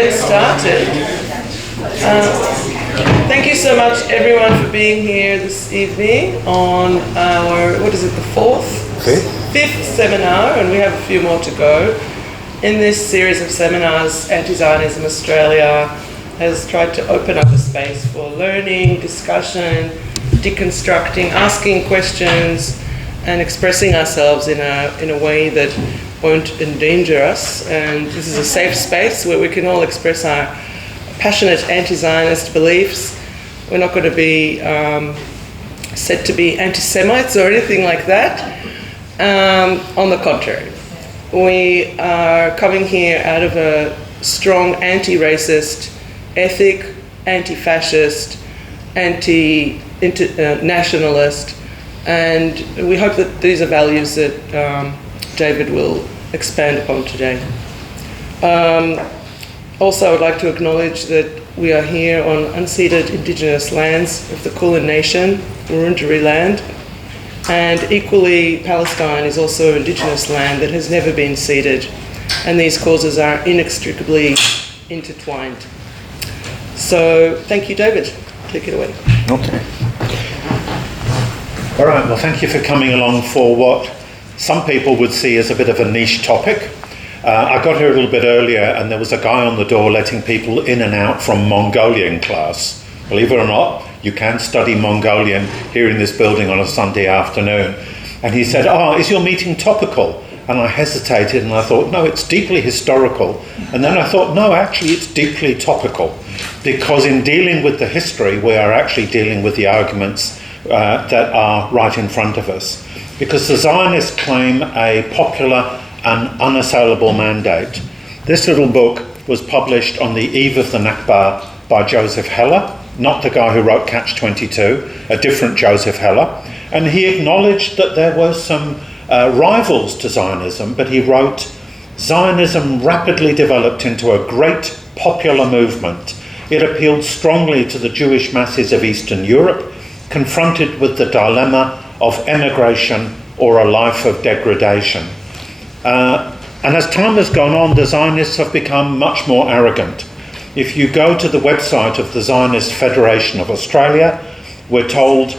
Get started. Thank you so much, everyone, for being here this evening on our, the fifth seminar, and we have a few more to go. In this series of seminars, Anti-Zionism Australia has tried to open up a space for learning, discussion, deconstructing, asking questions, and expressing ourselves in a way that won't endanger us. And this is a safe space where we can all express our passionate anti-Zionist beliefs. We're not going to be said to be anti-Semites or anything like that. On the contrary, we are coming here out of a strong anti-racist ethic, anti-fascist, anti-nationalist, and we hope that these are values that David will expand upon today. Also, I would like to acknowledge that we are here on unceded Indigenous lands of the Kulin Nation, Wurundjeri land, and equally Palestine is also Indigenous land that has never been ceded, and these causes are inextricably intertwined. So, thank you, David. Take it away. Okay. All right, well, thank you for coming along for what some people would see as a bit of a niche topic. I got here a little bit earlier and there was a guy on the door letting people in and out from Mongolian class. Believe it or not, you can study Mongolian here in this building on a Sunday afternoon. And he said, is your meeting topical? And I hesitated and I thought, no, it's deeply historical. And then I thought, no, actually it's deeply topical. Because in dealing with the history, we are actually dealing with the arguments that are right in front of us. Because the Zionists claim a popular and unassailable mandate. This little book was published on the eve of the Nakba by Joseph Heller, not the guy who wrote Catch-22, a different Joseph Heller. And he acknowledged that there were some rivals to Zionism, but he wrote, Zionism rapidly developed into a great popular movement. It appealed strongly to the Jewish masses of Eastern Europe, confronted with the dilemma of emigration or a life of degradation. And as time has gone on, the Zionists have become much more arrogant. If you go to the website of the Zionist Federation of Australia, we're told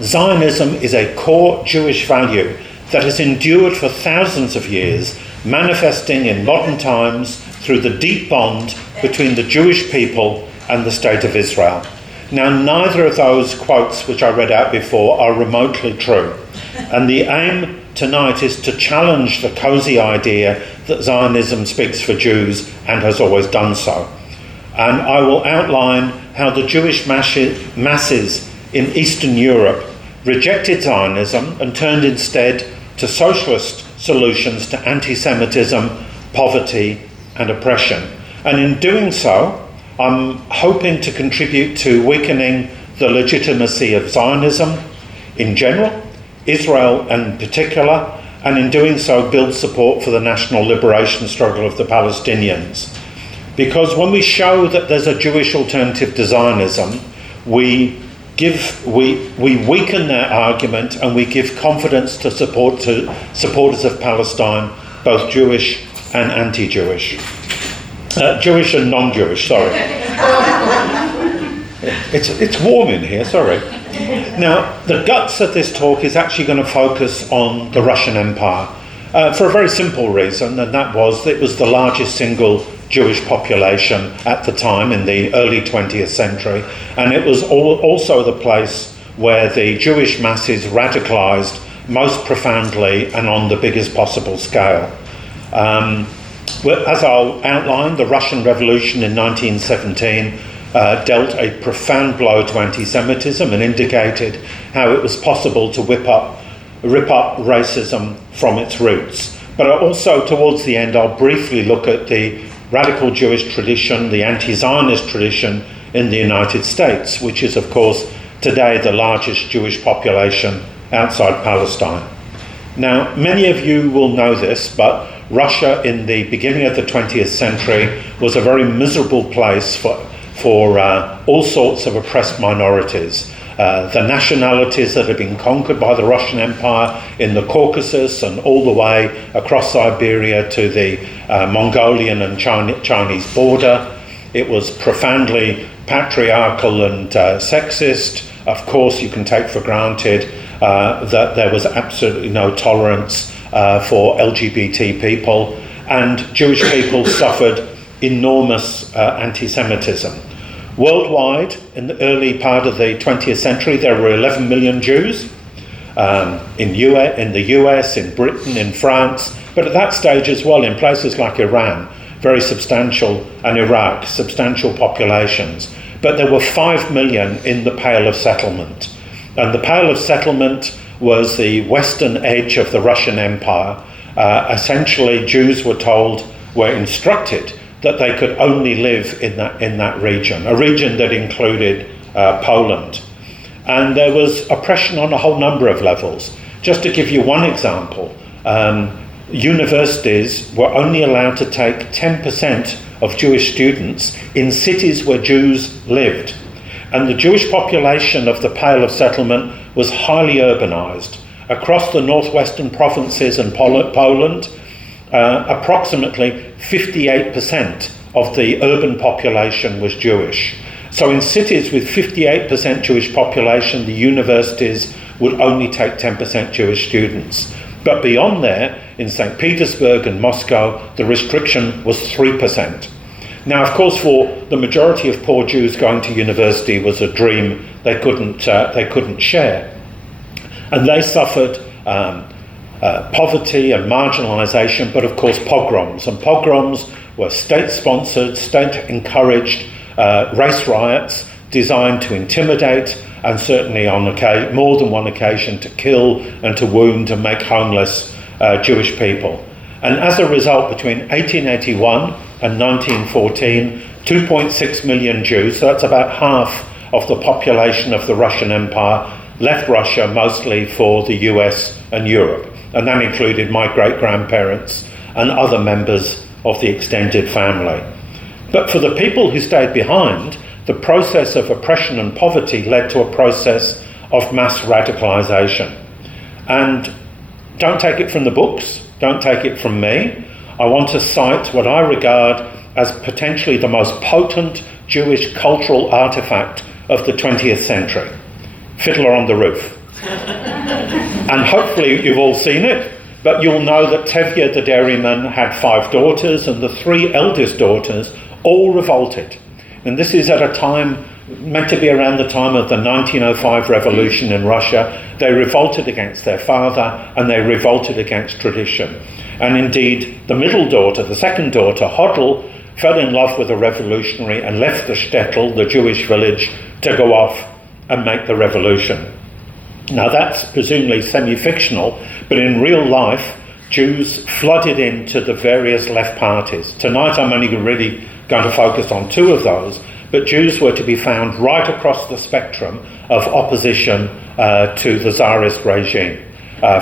Zionism is a core Jewish value that has endured for thousands of years, manifesting in modern times through the deep bond between the Jewish people and the State of Israel. Now, neither of those quotes which I read out before are remotely true. And the aim tonight is to challenge the cosy idea that Zionism speaks for Jews and has always done so. And I will outline how the Jewish masses in Eastern Europe rejected Zionism and turned instead to socialist solutions to anti-Semitism, poverty and oppression. And in doing so, I'm hoping to contribute to weakening the legitimacy of Zionism in general, Israel in particular, and in doing so build support for the national liberation struggle of the Palestinians. Because when we show that there's a Jewish alternative to Zionism, we weaken their argument and we give confidence to supporters of Palestine, both Jewish and anti-Jewish. Jewish and non-Jewish, sorry. It's warm in here, sorry. Now, the guts of this talk is actually going to focus on the Russian Empire for a very simple reason, and that was it was the largest single Jewish population at the time in the early 20th century, and it was also the place where the Jewish masses radicalized most profoundly and on the biggest possible scale. As I'll outline, the Russian Revolution in 1917 dealt a profound blow to anti-Semitism and indicated how it was possible to rip up racism from its roots. But also, towards the end, I'll briefly look at the radical Jewish tradition, the anti-Zionist tradition in the United States, which is, of course, today the largest Jewish population outside Palestine. Now, many of you will know this, but Russia in the beginning of the 20th century was a very miserable place for all sorts of oppressed minorities. the nationalities that had been conquered by the Russian Empire in the Caucasus and all the way across Siberia to the Mongolian and Chinese border. It was profoundly patriarchal and sexist. Of course, you can take for granted that there was absolutely no tolerance for LGBT people, and Jewish people suffered enormous anti-Semitism. Worldwide, in the early part of the 20th century, there were 11 million Jews in the US, in Britain, in France, but at that stage as well in places like Iran, very substantial, and Iraq, substantial populations. But there were 5 million in the Pale of Settlement. And the Pale of Settlement was the western edge of the Russian Empire. Essentially, Jews were instructed that they could only live in that region, a region that included Poland. And there was oppression on a whole number of levels. Just to give you one example, universities were only allowed to take 10% of Jewish students in cities where Jews lived. And the Jewish population of the Pale of Settlement was highly urbanised. Across the northwestern provinces and Poland, approximately 58% of the urban population was Jewish. So in cities with 58% Jewish population, the universities would only take 10% Jewish students. But beyond there, in St. Petersburg and Moscow, the restriction was 3%. Now, of course, for the majority of poor Jews, going to university was a dream they couldn't share. And they suffered poverty and marginalisation, but of course pogroms. And pogroms were state-sponsored, state-encouraged race riots designed to intimidate and certainly on more than one occasion to kill and to wound and make homeless Jewish people. And as a result, between 1881 and 1914, 2.6 million Jews, so that's about half of the population of the Russian Empire, left Russia mostly for the US and Europe. And that included my great-grandparents and other members of the extended family. But for the people who stayed behind, the process of oppression and poverty led to a process of mass radicalisation. And don't take it from the books, don't take it from me. I want to cite what I regard as potentially the most potent Jewish cultural artefact of the 20th century, Fiddler on the Roof. And hopefully you've all seen it, but you'll know that Teva the dairyman had 5 daughters, and the 3 eldest daughters all revolted. And this is at a time meant to be around the time of the 1905 revolution in Russia. They revolted against their father, and they revolted against tradition. And indeed, the middle daughter, the second daughter, Hodl, fell in love with a revolutionary and left the shtetl, the Jewish village, to go off and make the revolution. Now that's presumably semi-fictional, but in real life, Jews flooded into the various left parties. Tonight I'm only really going to focus on 2 of those, but Jews were to be found right across the spectrum of opposition to the Tsarist regime,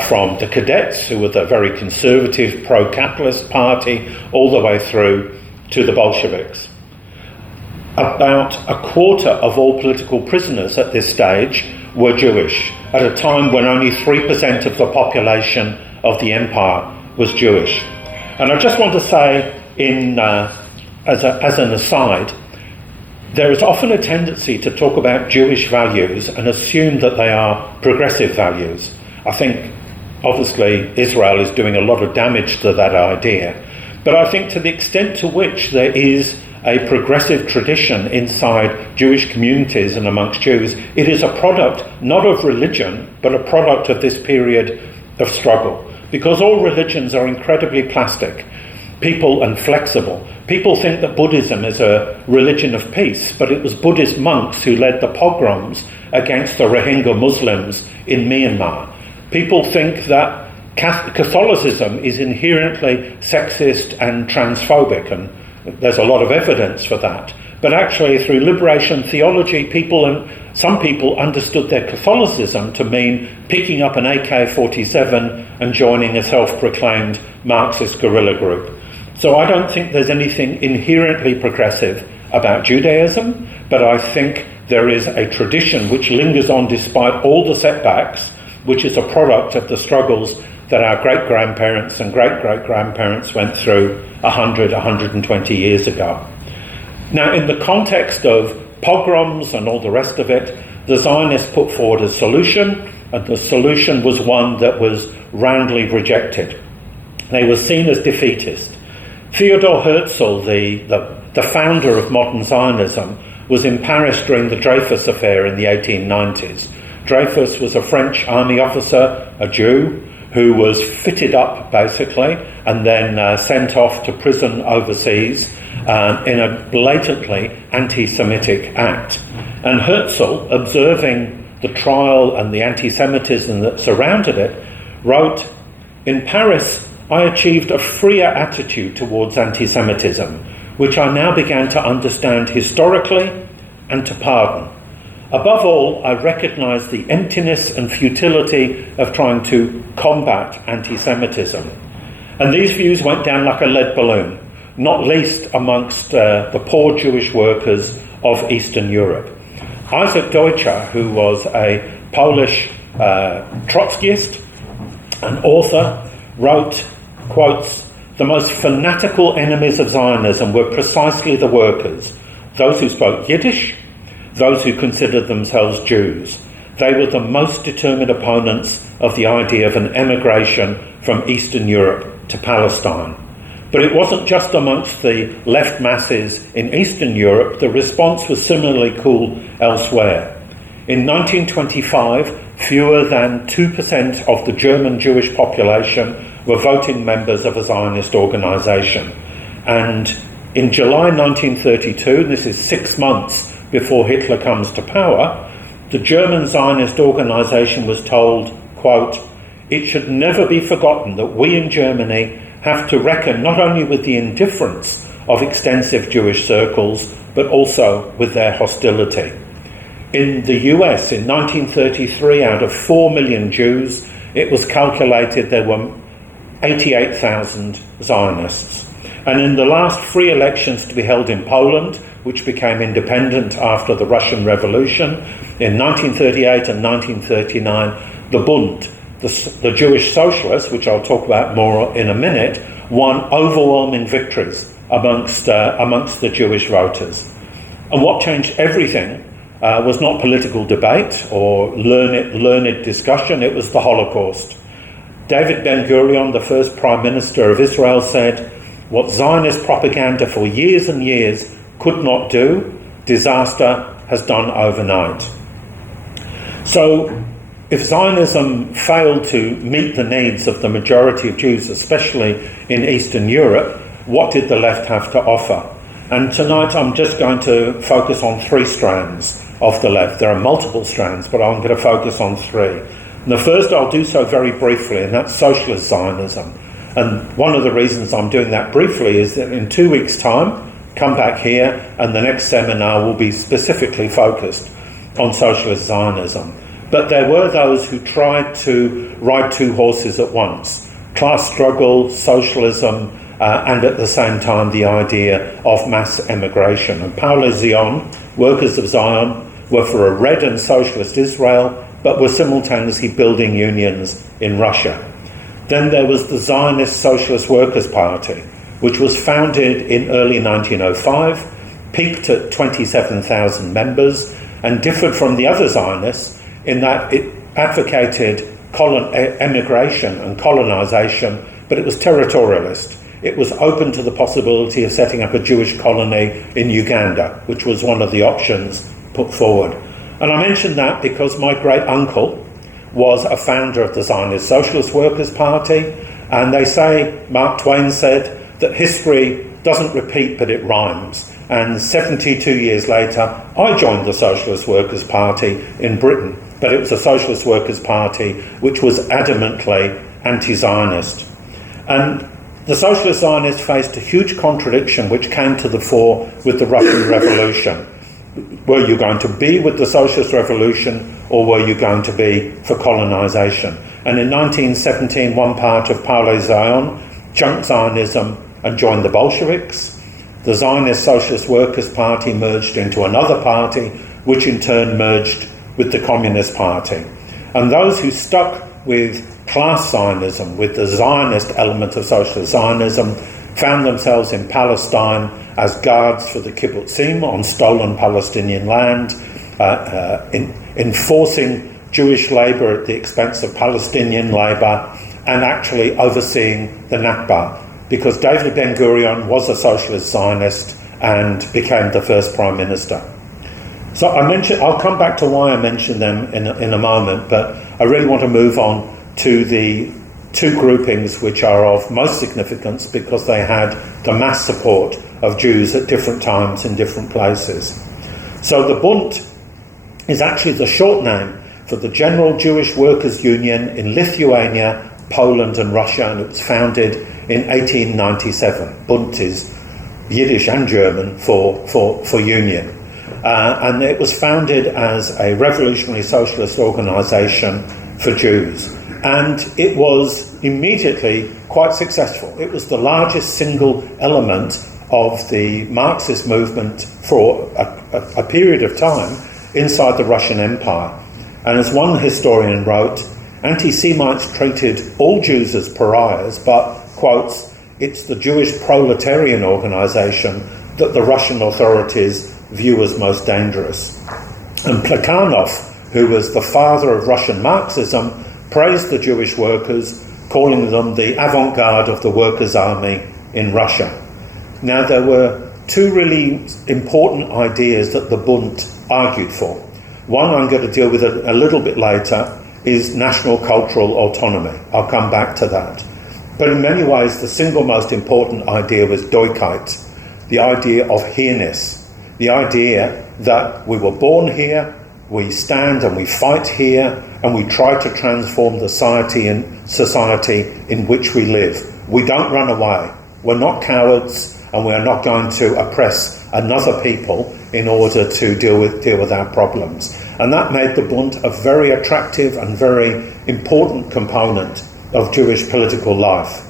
from the Cadets, who were the very conservative pro-capitalist party, all the way through to the Bolsheviks. About a quarter of all political prisoners at this stage were Jewish, at a time when only 3% of the population of the empire was Jewish. And I just want to say, as an aside, there is often a tendency to talk about Jewish values and assume that they are progressive values. I think, obviously, Israel is doing a lot of damage to that idea. But I think to the extent to which there is a progressive tradition inside Jewish communities and amongst Jews, it is a product not of religion, but a product of this period of struggle. Because all religions are incredibly plastic, and flexible. People think that Buddhism is a religion of peace, but it was Buddhist monks who led the pogroms against the Rohingya Muslims in Myanmar. People think that Catholicism is inherently sexist and transphobic, and there's a lot of evidence for that. But actually, through liberation theology, some people understood their Catholicism to mean picking up an AK-47 and joining a self-proclaimed Marxist guerrilla group. So I don't think there's anything inherently progressive about Judaism, but I think there is a tradition which lingers on despite all the setbacks, which is a product of the struggles that our great-grandparents and great-great-grandparents went through 100, 120 years ago. Now, in the context of pogroms and all the rest of it, the Zionists put forward a solution, and the solution was one that was roundly rejected. They were seen as defeatist. Theodor Herzl, the founder of modern Zionism, was in Paris during the Dreyfus affair in the 1890s. Dreyfus was a French army officer, a Jew, who was fitted up, basically, and then sent off to prison overseas in a blatantly anti-Semitic act. And Herzl, observing the trial and the anti-Semitism that surrounded it, wrote, "In Paris, I achieved a freer attitude towards anti-Semitism, which I now began to understand historically and to pardon. Above all, I recognised the emptiness and futility of trying to combat anti-Semitism." And these views went down like a lead balloon, not least amongst the poor Jewish workers of Eastern Europe. Isaac Deutscher, who was a Polish Trotskyist, an author, wrote, quotes, "The most fanatical enemies of Zionism were precisely the workers, those who spoke Yiddish, those who considered themselves Jews. They were the most determined opponents of the idea of an emigration from Eastern Europe to Palestine." But it wasn't just amongst the left masses in Eastern Europe. The response was similarly cool elsewhere. In 1925, fewer than 2% of the German Jewish population were voting members of a Zionist organisation. And in July 1932, and this is 6 months before Hitler comes to power, the German Zionist organisation was told, quote, "It should never be forgotten that we in Germany have to reckon not only with the indifference of extensive Jewish circles, but also with their hostility." In the US, in 1933, out of 4 million Jews, it was calculated there were 88,000 Zionists. And in the last free elections to be held in Poland, which became independent after the Russian Revolution, in 1938 and 1939, the Bund, the Jewish Socialists, which I'll talk about more in a minute, won overwhelming victories amongst the Jewish voters. And what changed everything was not political debate or learned discussion, it was the Holocaust. David Ben-Gurion, the first Prime Minister of Israel, said, "What Zionist propaganda for years and years could not do, disaster has done overnight." So, if Zionism failed to meet the needs of the majority of Jews, especially in Eastern Europe, what did the left have to offer? And tonight I'm just going to focus on 3 strands of the left. There are multiple strands, but I'm going to focus on 3. And the first I'll do so very briefly, and that's socialist Zionism. And one of the reasons I'm doing that briefly is that in 2 weeks' time, come back here, and the next seminar will be specifically focused on socialist Zionism. But there were those who tried to ride 2 horses at once: class struggle, socialism, and at the same time the idea of mass emigration. And Paolo Zion, workers of Zion, were for a red and socialist Israel, but were simultaneously building unions in Russia. Then there was the Zionist Socialist Workers' Party, which was founded in early 1905, peaked at 27,000 members, and differed from the other Zionists in that it advocated emigration and colonisation, but it was territorialist. It was open to the possibility of setting up a Jewish colony in Uganda, which was one of the options put forward. And I mention that because my great-uncle was a founder of the Zionist Socialist Workers' Party, and they say, Mark Twain said, that history doesn't repeat but it rhymes. And 72 years later, I joined the Socialist Workers' Party in Britain, but it was a Socialist Workers' Party which was adamantly anti-Zionist. And the Socialist Zionists faced a huge contradiction which came to the fore with the Russian Revolution. Were you going to be with the Socialist Revolution, or were you going to be for colonisation? And in 1917, one part of Paolo Zion junked Zionism and joined the Bolsheviks. The Zionist Socialist Workers' Party merged into another party, which in turn merged with the Communist Party. And those who stuck with class Zionism, with the Zionist element of socialist Zionism, found themselves in Palestine as guards for the kibbutzim on stolen Palestinian land, enforcing Jewish labour at the expense of Palestinian labour, and actually overseeing the Nakba, because David Ben-Gurion was a socialist Zionist and became the first Prime Minister. So I'll come back to why I mentioned them in a moment, but I really want to move on to the two groupings which are of most significance because they had the mass support of Jews at different times in different places. So the Bunt is actually the short name for the General Jewish Workers' Union in Lithuania, Poland and Russia, and it was founded in 1897. Bunt is Yiddish and German for union. And it was founded as a revolutionary socialist organisation for Jews. And it was immediately quite successful. It was the largest single element of the Marxist movement for a period of time inside the Russian Empire. And as one historian wrote, anti-Semites treated all Jews as pariahs, but, quotes, it's the Jewish proletarian organisation that the Russian authorities view as most dangerous. And Plekhanov, who was the father of Russian Marxism, praised the Jewish workers, calling them the avant-garde of the workers' army in Russia. Now, there were two really important ideas that the Bund argued for. One I'm going to deal with a little bit later is national cultural autonomy. I'll come back to that. But in many ways, the single most important idea was Deutschheit, the idea of here-ness, the idea that we were born here, we stand and we fight here, and we try to transform the society in which we live. We don't run away. We're not cowards, and we are not going to oppress another people in order to deal with our problems. And that made the Bund a very attractive and very important component of Jewish political life.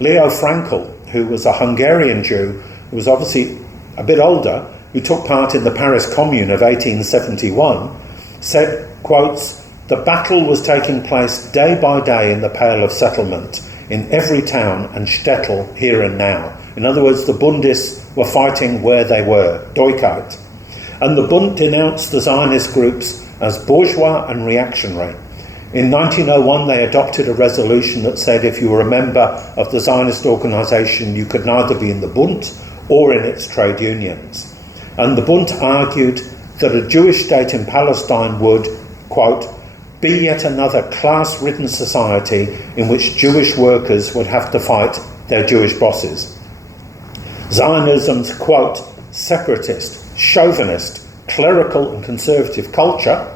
Leo Frankel, who was a Hungarian Jew, who was obviously a bit older, who took part in the Paris Commune of 1871, said, quotes, "The battle was taking place day by day in the Pale of Settlement, in every town and shtetl here and now." In other words, the Bundists were fighting where they were, Deutschheit. And the Bund denounced the Zionist groups as bourgeois and reactionary. In 1901, they adopted a resolution that said if you were a member of the Zionist organisation, you could neither be in the Bund or in its trade unions. And the Bund argued that a Jewish state in Palestine would, quote, be yet another class-ridden society in which Jewish workers would have to fight their Jewish bosses. Zionism's, quote, separatist, chauvinist, clerical and conservative culture,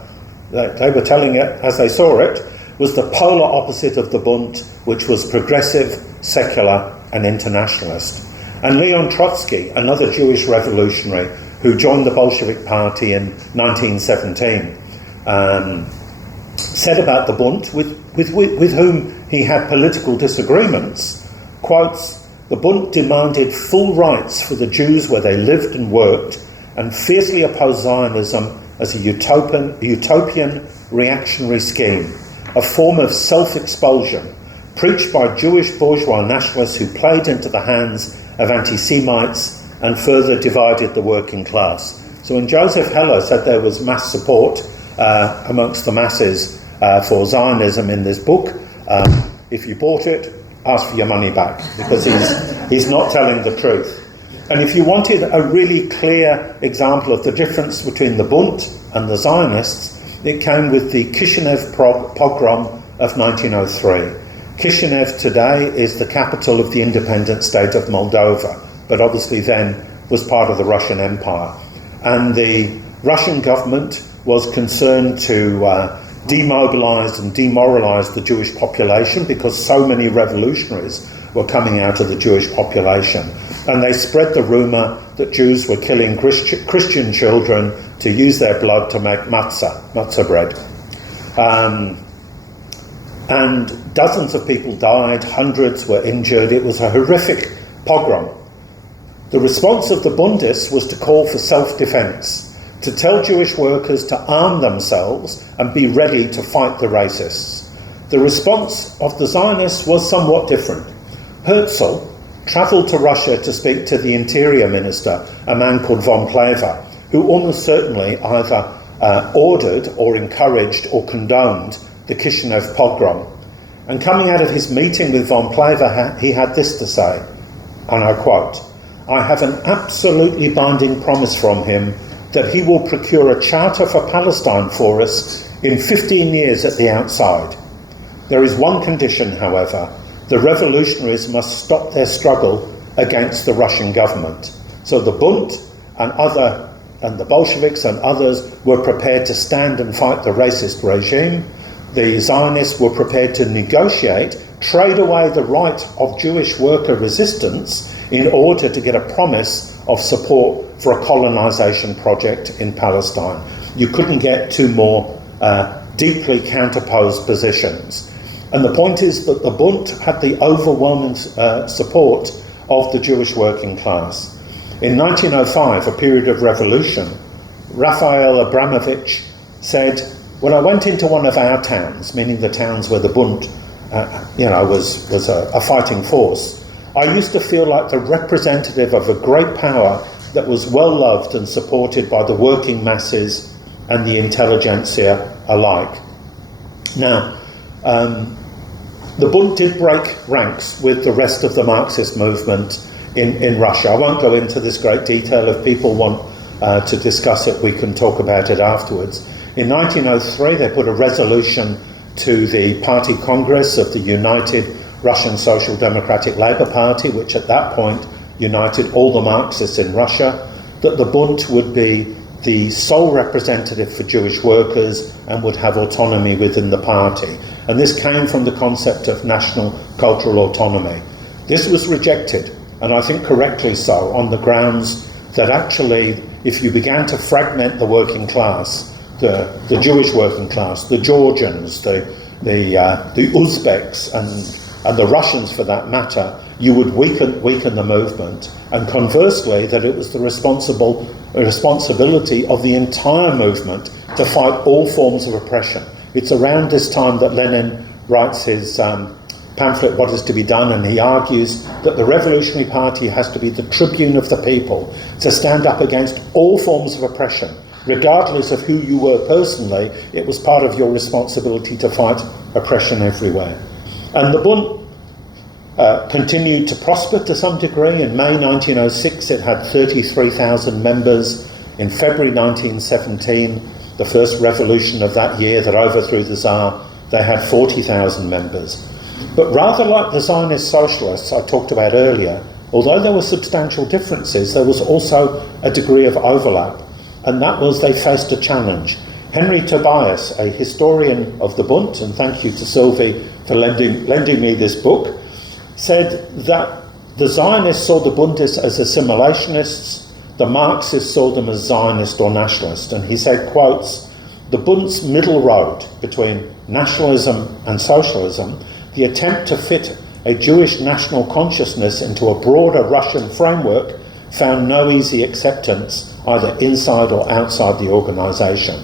they were telling it as they saw it, was the polar opposite of the Bund, which was progressive, secular and internationalist. And Leon Trotsky, another Jewish revolutionary who joined the Bolshevik Party in 1917, said about the Bund, with whom he had political disagreements, quotes, "The Bund demanded full rights for the Jews where they lived and worked, and fiercely opposed Zionism as a utopian reactionary scheme, a form of self-expulsion, preached by Jewish bourgeois nationalists who played into the hands of anti-Semites and further divided the working class." So when Joseph Heller said there was mass support amongst the masses for Zionism in this book, if you bought it, ask for your money back, because he's not telling the truth. And if you wanted a really clear example of the difference between the Bund and the Zionists, it came with the Kishinev pogrom of 1903. Kishinev today is the capital of the independent state of Moldova, but obviously then was part of the Russian Empire. And the Russian government was concerned to demobilise and demoralise the Jewish population because so many revolutionaries were coming out of the Jewish population. And they spread the rumour that Jews were killing Christian children to use their blood to make matzah bread. And dozens of people died, hundreds were injured. It was a horrific pogrom. The response of the Bundists was to call for self-defence, to tell Jewish workers to arm themselves and be ready to fight the racists. The response of the Zionists was somewhat different. Herzl travelled to Russia to speak to the Interior Minister, a man called von Plehve, who almost certainly either ordered or encouraged or condoned the Kishinev pogrom. And coming out of his meeting with von Plehve, he had this to say, and I quote, "I have an absolutely binding promise from him that he will procure a charter for Palestine for us in 15 years at the outside. There is one condition, however. The revolutionaries must stop their struggle against the Russian government." So the Bund and the Bolsheviks and others were prepared to stand and fight the racist regime. The Zionists were prepared to negotiate, trade away the right of Jewish worker resistance in order to get a promise of support for a colonisation project in Palestine. You couldn't get two more deeply counterposed positions. And the point is that the Bund had the overwhelming support of the Jewish working class. In 1905, a period of revolution, Raphael Abramovich said, "When I went into one of our towns," meaning the towns where the Bund was a fighting force, "I used to feel like the representative of a great power that was well loved and supported by the working masses and the intelligentsia alike." Now, the Bund did break ranks with the rest of the Marxist movement in Russia. I won't go into this great detail. If people want to discuss it, we can talk about it afterwards. In 1903, they put a resolution to the Party Congress of the United Russian Social Democratic Labour Party, which at that point united all the Marxists in Russia, that the Bund would be the sole representative for Jewish workers and would have autonomy within the party. And this came from the concept of national cultural autonomy. This was rejected, and I think correctly so, on the grounds that actually, if you began to fragment the working class, the Jewish working class, the Georgians, the Uzbeks, and the Russians for that matter, you would weaken the movement. And conversely, that it was the responsibility of the entire movement to fight all forms of oppression. It's around this time that Lenin writes his pamphlet, What Is to Be Done, and he argues that the Revolutionary Party has to be the tribune of the people, to stand up against all forms of oppression. Regardless of who you were personally, it was part of your responsibility to fight oppression everywhere. And the Bund continued to prosper to some degree. In May 1906, it had 33,000 members. In February 1917, the first revolution of that year that overthrew the Tsar, they had 40,000 members. But rather like the Zionist socialists I talked about earlier, although there were substantial differences, there was also a degree of overlap. And that was they faced a challenge. Henry Tobias, a historian of the Bunt, and thank you to Sylvie for lending me this book, said that the Zionists saw the Bundists as assimilationists, the Marxists saw them as Zionist or nationalist. And he said, quotes, "The Bund's middle road between nationalism and socialism, the attempt to fit a Jewish national consciousness into a broader Russian framework, found no easy acceptance either inside or outside the organisation.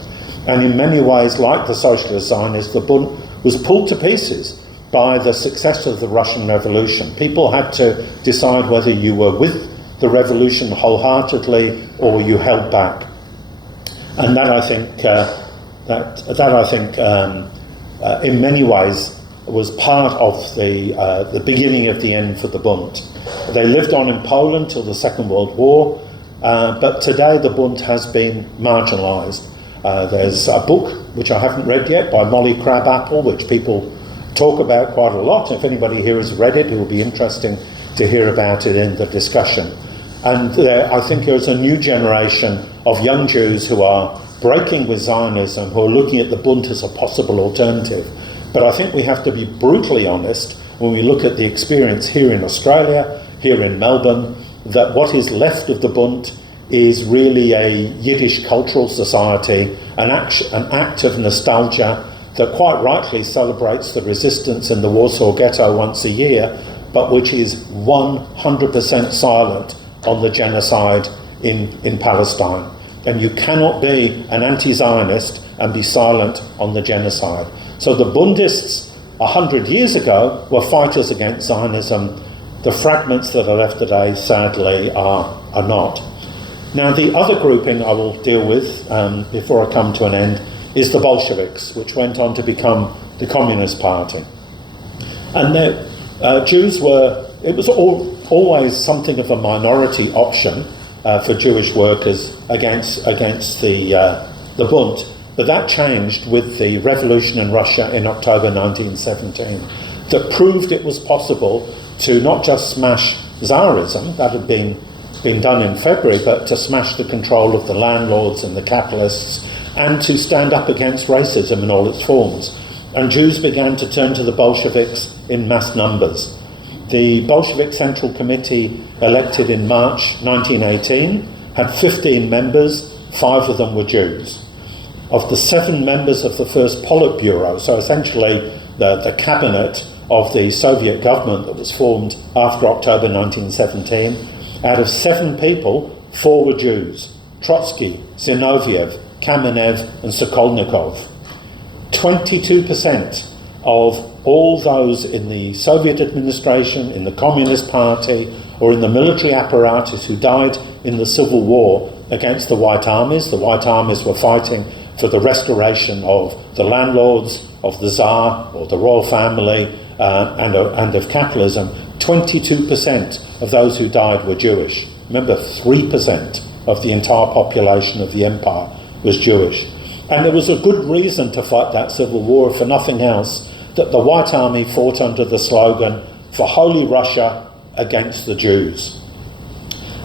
And in many ways, like the Socialist Zionists, the Bund was pulled to pieces by the success of the Russian Revolution. People had to decide whether you were with the revolution wholeheartedly or you held back. And that I think in many ways was part of the beginning of the end for the Bund. They lived on in Poland till the Second World War, but today the Bund has been marginalised. There's a book, which I haven't read yet, by Molly Crabapple, which people talk about quite a lot. If anybody here has read it, it will be interesting to hear about it in the discussion. And I think there's a new generation of young Jews who are breaking with Zionism, who are looking at the Bund as a possible alternative. But I think we have to be brutally honest when we look at the experience here in Australia, here in Melbourne, that what is left of the Bund is really a Yiddish cultural society, an act of nostalgia that quite rightly celebrates the resistance in the Warsaw Ghetto once a year, but which is 100% silent on the genocide in Palestine. And you cannot be an anti-Zionist and be silent on the genocide. So the Bundists 100 years ago were fighters against Zionism. The fragments that are left today, sadly, are not. Now, the other grouping I will deal with before I come to an end is the Bolsheviks, which went on to become the Communist Party. And Jews were, it was always something of a minority option for Jewish workers against the Bund. But that changed with the revolution in Russia in October 1917 that proved it was possible to not just smash Tsarism, that had been done in February, but to smash the control of the landlords and the capitalists, and to stand up against racism in all its forms. And Jews began to turn to the Bolsheviks in mass numbers. The Bolshevik Central Committee, elected in March 1918, had 15 members, 5 of them were Jews. Of the 7 members of the first Politburo, so essentially the cabinet of the Soviet government that was formed after October 1917, out of 7 people, 4 were Jews: Trotsky, Zinoviev, Kamenev and Sokolnikov. 22% of all those in the Soviet administration, in the Communist Party, or in the military apparatus who died in the Civil War against the White Armies. The White Armies were fighting for the restoration of the landlords, of the Tsar, or the royal family, and of capitalism. 22% of those who died were Jewish. Remember, 3% of the entire population of the empire was Jewish. And there was a good reason to fight that civil war, if for nothing else, that the White Army fought under the slogan, "For Holy Russia against the Jews."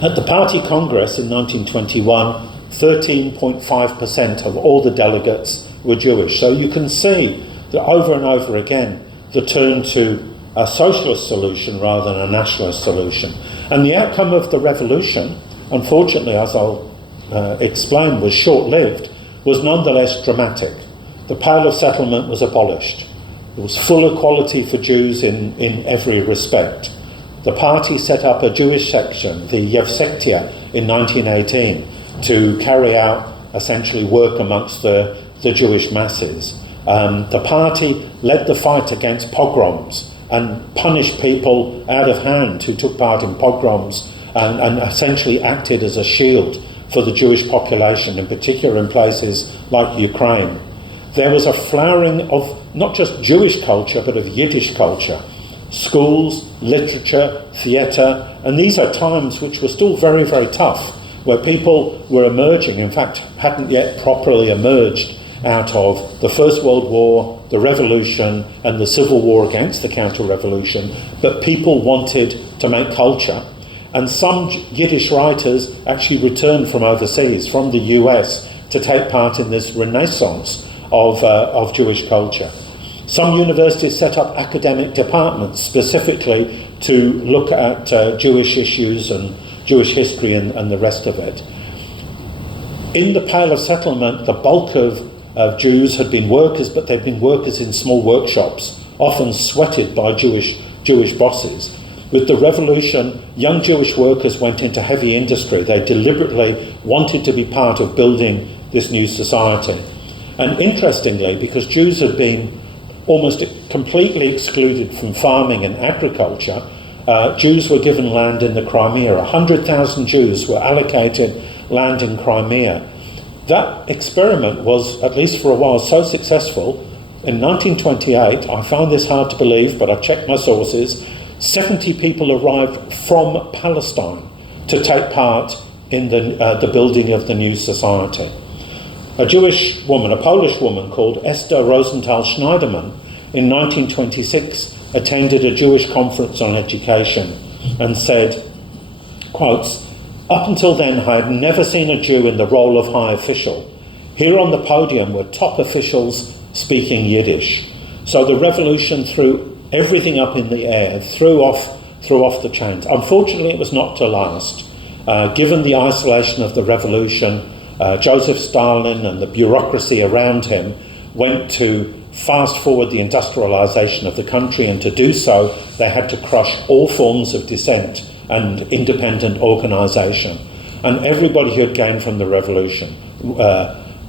At the party congress in 1921, 13.5% of all the delegates were Jewish. So you can see that over and over again, the turn to a socialist solution rather than a nationalist solution. And the outcome of the revolution, unfortunately, as I'll explain, was short-lived, was nonetheless dramatic. The Pale of Settlement was abolished. There was full equality for Jews in every respect. The party set up a Jewish section, the Yevsektia, in 1918 to carry out essentially work amongst the Jewish masses. The party led the fight against pogroms and punished people out of hand who took part in pogroms and essentially acted as a shield for the Jewish population, in particular in places like Ukraine. There was a flowering of not just Jewish culture, but of Yiddish culture. Schools, literature, theatre, and these are times which were still very, very tough, where people were emerging, in fact, hadn't yet properly emerged out of the First World War, the Revolution, and the Civil War against the counter-revolution, but people wanted to make culture. And some Yiddish writers actually returned from overseas, from the US, to take part in this renaissance of Jewish culture. Some universities set up academic departments specifically to look at Jewish issues and Jewish history and the rest of it. In the Pale of Settlement, the bulk of Jews had been workers, but they'd been workers in small workshops, often sweated by Jewish bosses. With the revolution, young Jewish workers went into heavy industry. They deliberately wanted to be part of building this new society. And interestingly, because Jews had been almost completely excluded from farming and agriculture, Jews were given land in the Crimea. 100,000 Jews were allocated land in Crimea. That experiment was, at least for a while, so successful. In 1928, I find this hard to believe, but I checked my sources, 70 people arrived from Palestine to take part in the building of the new society. A Jewish woman, a Polish woman called Esther Rosenthal Schneiderman, in 1926 attended a Jewish conference on education and said, quotes, "Up until then, I had never seen a Jew in the role of high official. Here on the podium were top officials speaking Yiddish. So the revolution threw everything up in the air, threw off the chains. Unfortunately, it was not to last. Given the isolation of the revolution, Joseph Stalin and the bureaucracy around him went to fast forward the industrialization of the country, and to do so, they had to crush all forms of dissent and independent organization. and everybody who had gained from the revolution.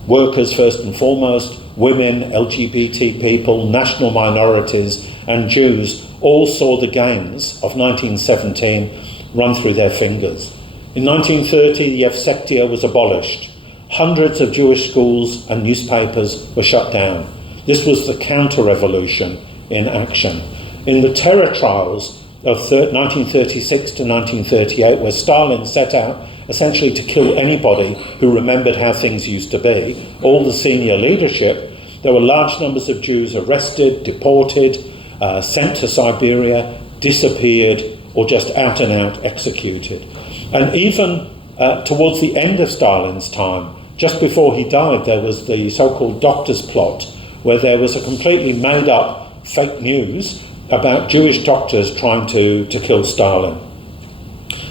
Workers first and foremost, women, LGBT people, national minorities and Jews all saw the gains of 1917 run through their fingers. In 1930, the Yevsektia was abolished. Hundreds of Jewish schools and newspapers were shut down. This was the counter-revolution in action. In the terror trials of 1936 to 1938, where Stalin set out essentially to kill anybody who remembered how things used to be, all the senior leadership, there were large numbers of Jews arrested, deported, sent to Siberia, disappeared, or just out and out executed. And even towards the end of Stalin's time, just before he died, there was the so-called doctor's plot, where there was a completely made-up fake news about Jewish doctors trying to kill Stalin.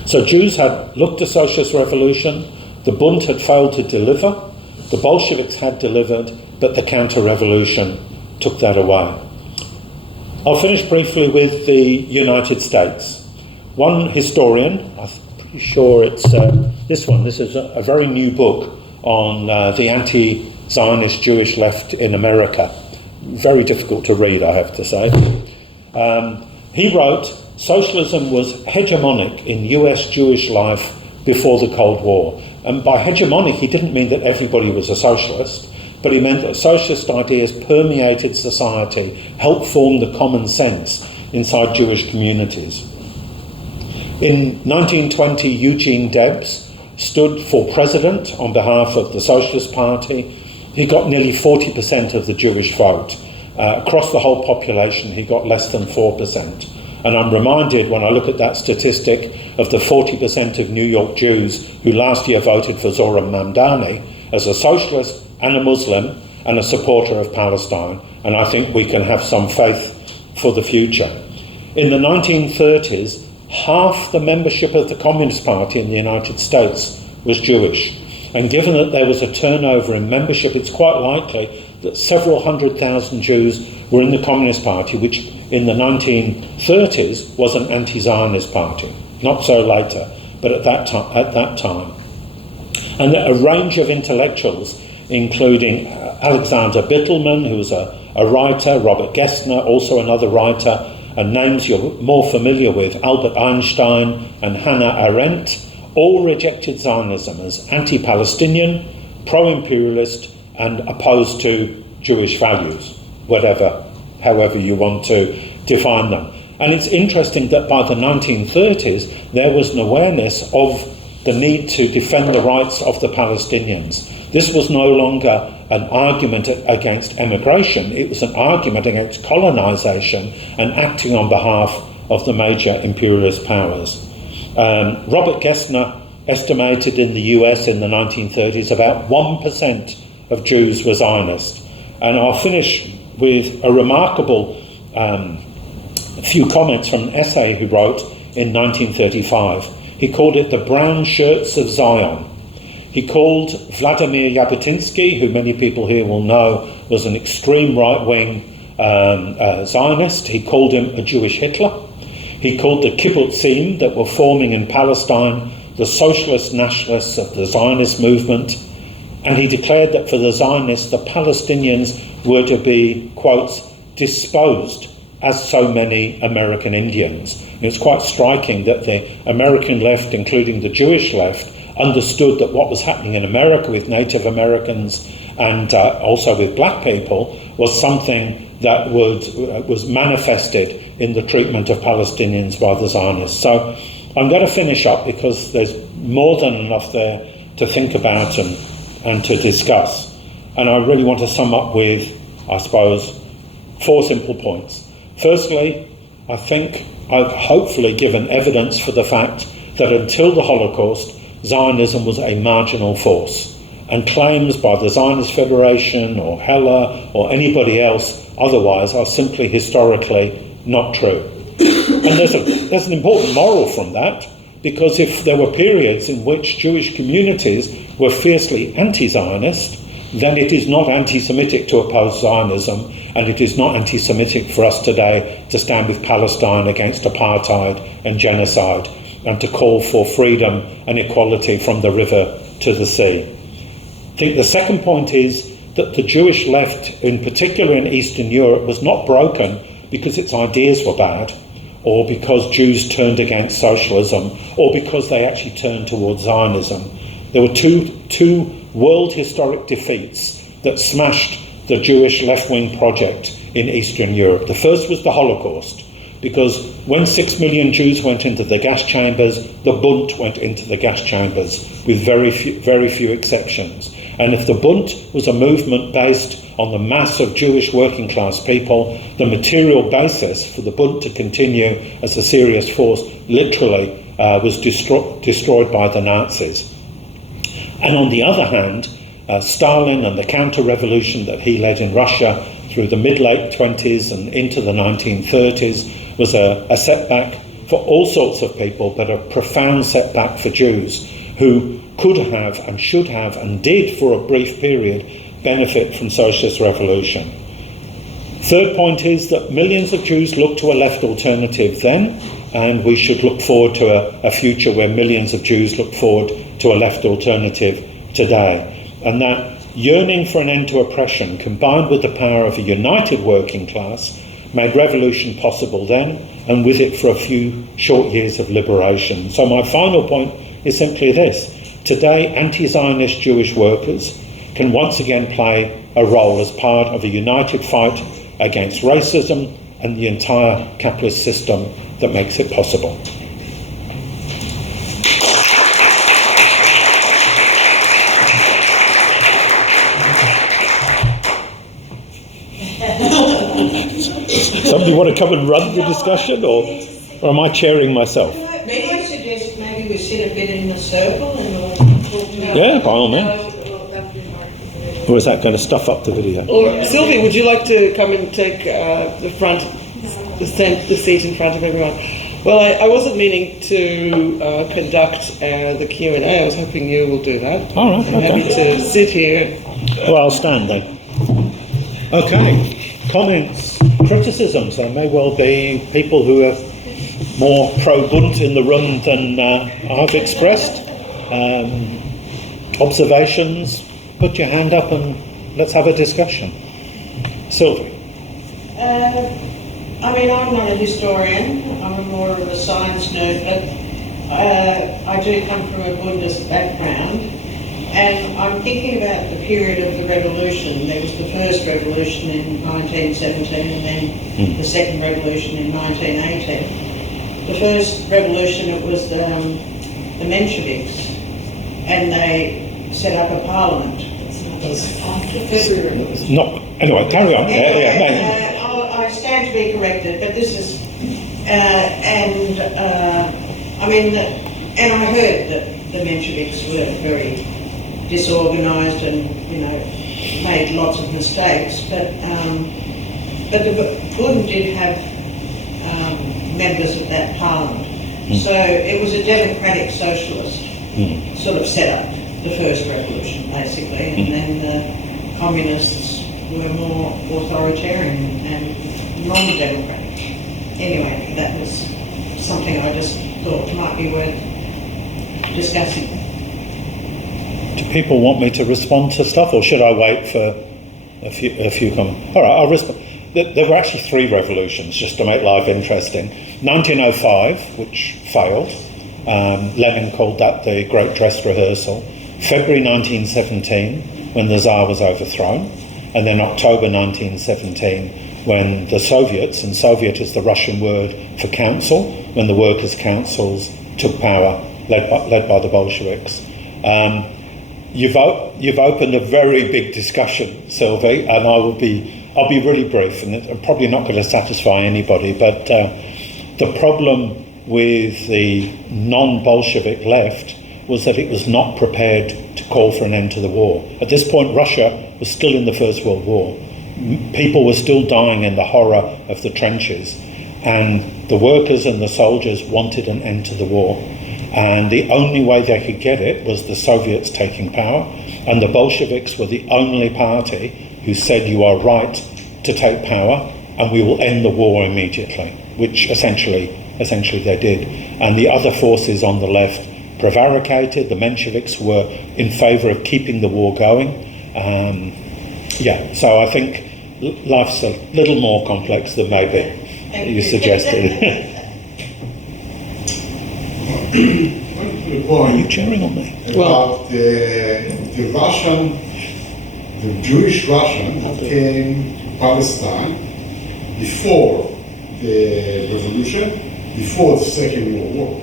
So Jews had looked to socialist revolution, the Bund had failed to deliver, the Bolsheviks had delivered, but the counter-revolution took that away. I'll finish briefly with the United States. One historian, I'm pretty sure it's this one, this is a very new book on the anti-Zionist Jewish left in America. Very difficult to read, I have to say. He wrote, socialism was hegemonic in US Jewish life before the Cold War. And by hegemonic, he didn't mean that everybody was a socialist, but he meant that socialist ideas permeated society, helped form the common sense inside Jewish communities. In 1920, Eugene Debs stood for president on behalf of the Socialist Party. He got nearly 40% of the Jewish vote. Across the whole population, he got less than 4%. And I'm reminded when I look at that statistic of the 40% of New York Jews who last year voted for Zohran Mamdani as a socialist and a Muslim and a supporter of Palestine. And I think we can have some faith for the future. In the 1930s, half the membership of the Communist Party in the United States was Jewish. And given that there was a turnover in membership, it's quite likely that several 100,000 Jews were in the Communist Party, which in the 1930s was an anti-Zionist party. Not so later, but at that time. And a range of intellectuals, including Alexander Bittelman, who was a writer, Robert Gessner, also another writer, and names you're more familiar with, Albert Einstein and Hannah Arendt, all rejected Zionism as anti-Palestinian, pro-imperialist, and opposed to Jewish values, however you want to define them. And it's interesting that by the 1930s, there was an awareness of the need to defend the rights of the Palestinians. This was no longer an argument against emigration, it was an argument against colonization and acting on behalf of the major imperialist powers. Robert Gessner estimated in the US in the 1930s about 1% of Jews were Zionist. And I'll finish with a remarkable few comments from an essay he wrote in 1935. He called it The Brown Shirts of Zion. He called Vladimir Jabotinsky, who many people here will know was an extreme right-wing Zionist, he called him a Jewish Hitler. He called the kibbutzim that were forming in Palestine the socialist nationalists of the Zionist movement. And he declared that for the Zionists, the Palestinians were to be, quotes, disposed as so many American Indians. And it's quite striking that the American left, including the Jewish left, understood that what was happening in America with Native Americans and also with black people was something that was manifested in the treatment of Palestinians by the Zionists. So I'm going to finish up because there's more than enough there to think about and to discuss. And I really want to sum up with, I suppose, 4 simple points. Firstly, I think I've hopefully given evidence for the fact that until the Holocaust, Zionism was a marginal force, and claims by the Zionist Federation or Hella or anybody else otherwise are simply historically not true. And there's an important moral from that, because if there were periods in which Jewish communities were fiercely anti-Zionist, then it is not anti-Semitic to oppose Zionism, and it is not anti-Semitic for us today to stand with Palestine against apartheid and genocide. and to call for freedom and equality from the river to the sea. I think the second point is that the Jewish left, in particular in Eastern Europe, was not broken because its ideas were bad, or because Jews turned against socialism, or because they actually turned towards Zionism. There were two world historic defeats that smashed the Jewish left-wing project in Eastern Europe. The first was the Holocaust, because when 6 million Jews went into the gas chambers, the Bunt went into the gas chambers, with very few exceptions. And if the Bunt was a movement based on the mass of Jewish working class people, the material basis for the Bunt to continue as a serious force literally was destroyed by the Nazis. And on the other hand, Stalin and the counter-revolution that he led in Russia through the mid-late 20s and into the 1930s was a setback for all sorts of people, but a profound setback for Jews who could have and should have and did for a brief period benefit from socialist revolution. Third point is that millions of Jews looked to a left alternative then, and we should look forward to a future where millions of Jews look forward to a left alternative today. And that yearning for an end to oppression, combined with the power of a united working class, made revolution possible then, and with it for a few short years of liberation. So my final point is simply this. Today, anti-Zionist Jewish workers can once again play a role as part of a united fight against racism and the entire capitalist system that makes it possible. Somebody want to come and run the discussion, or am I chairing myself? May I suggest maybe we sit a bit in the circle and we'll talk to... Yeah, by all means. Or is that going to stuff up the video? Or Sylvie, would you like to come and take the seat in front of everyone? Well, I wasn't meaning to conduct the Q&A. I was hoping you will do that. All right, I'm okay. happy to sit here. Well, I'll stand then. Okay, comments, criticisms. There may well be people who are more pro-Bunt in the room than I've expressed. Observations, put your hand up and let's have a discussion. Sylvie. I mean, I'm not a historian, I'm more of a science nerd, but I do come from a Buddhist background, and I'm thinking about the period of the revolution. There was the first revolution in 1917 and then the second revolution in 1918. The first revolution, it was the Mensheviks, and they set up a parliament. No, anyway, carry on. I stand to be corrected, but this is, and I heard that the Mensheviks were very disorganised and, made lots of mistakes, but the Bund did have members of that parliament. So it was a democratic socialist sort of set up the first revolution, basically, and then the communists were more authoritarian and non-democratic. Anyway, that was something I just thought might be worth discussing. Do people want me to respond to stuff, or should I wait for a few comments? All right, I'll respond. There were actually three revolutions, just to make life interesting. 1905, which failed. Lenin called that the Great Dress Rehearsal. February 1917, when the Tsar was overthrown. And then October 1917, when the Soviets, and Soviet is the Russian word for council, when the workers' councils took power, led by the Bolsheviks. You've opened a very big discussion, Sylvie, and I'll be really brief, and I'm probably not going to satisfy anybody, but the problem with the non-Bolshevik left was that it was not prepared to call for an end to the war. At this point, Russia was still in the First World War. People were still dying in the horror of the trenches, and the workers and the soldiers wanted an end to the war. And the only way they could get it was the Soviets taking power, and the Bolsheviks were the only party who said, you are right to take power, and we will end the war immediately, which essentially essentially they did. And the other forces on the left prevaricated. The Mensheviks were in favour of keeping the war going. So I think life's a little more complex than maybe you suggested. Are you cheering on me? About the Jewish Russian that came to Palestine before the revolution, before the Second World War.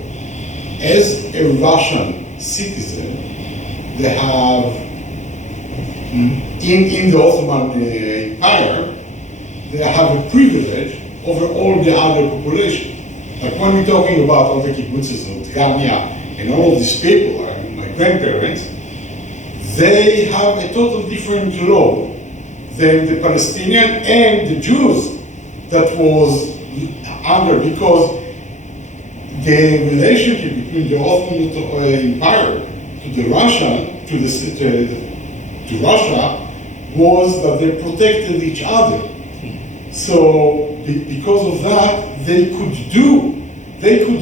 As a Russian citizen, they have, in the Ottoman Empire, they have a privilege over all the other population. Like when we're talking about anti-Kibbutzism, Tgania, and all of these people, like my grandparents, they have a total different law than the Palestinian and the Jews that was under, because the relationship between the Ottoman Empire to the Russian, to Russia, was that they protected each other. So because of that, they could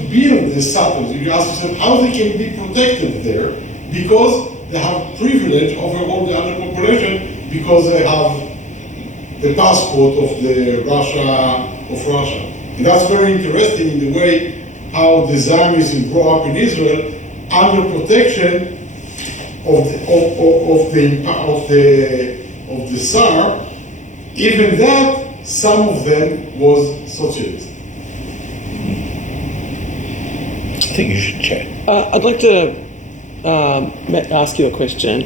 build the settlements. You ask yourself how they can be protected there, because they have privilege over all the other population, because they have the passport of Russia. And that's very interesting in the way how the Zionism grew up in Israel under protection of the Tsar. Even that, some of them was socialist. I think you should check. I'd like to ask you a question,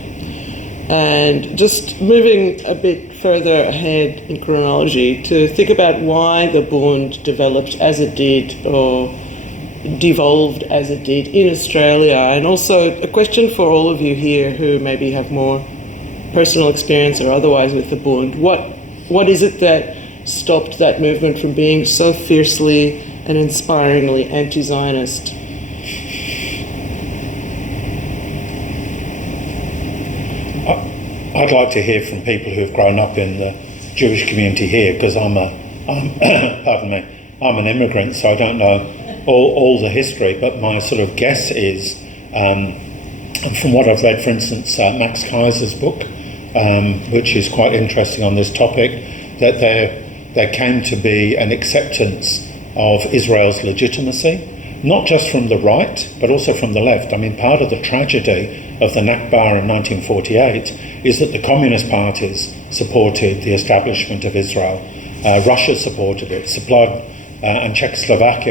and just moving a bit further ahead in chronology to think about why the Bund developed as it did, or devolved as it did in Australia, and also a question for all of you here who maybe have more personal experience or otherwise with the Bund. What is it that stopped that movement from being so fiercely and inspiringly anti-Zionist? I'd like to hear from people who have grown up in the Jewish community here, because I'm an immigrant, so I don't know all the history, but my sort of guess is, from what I've read, for instance, Max Kaiser's book, which is quite interesting on this topic, that there came to be an acceptance of Israel's legitimacy, not just from the right, but also from the left. I mean, part of the tragedy of the Nakba in 1948 is that the communist parties supported the establishment of Israel. Russia supported it, and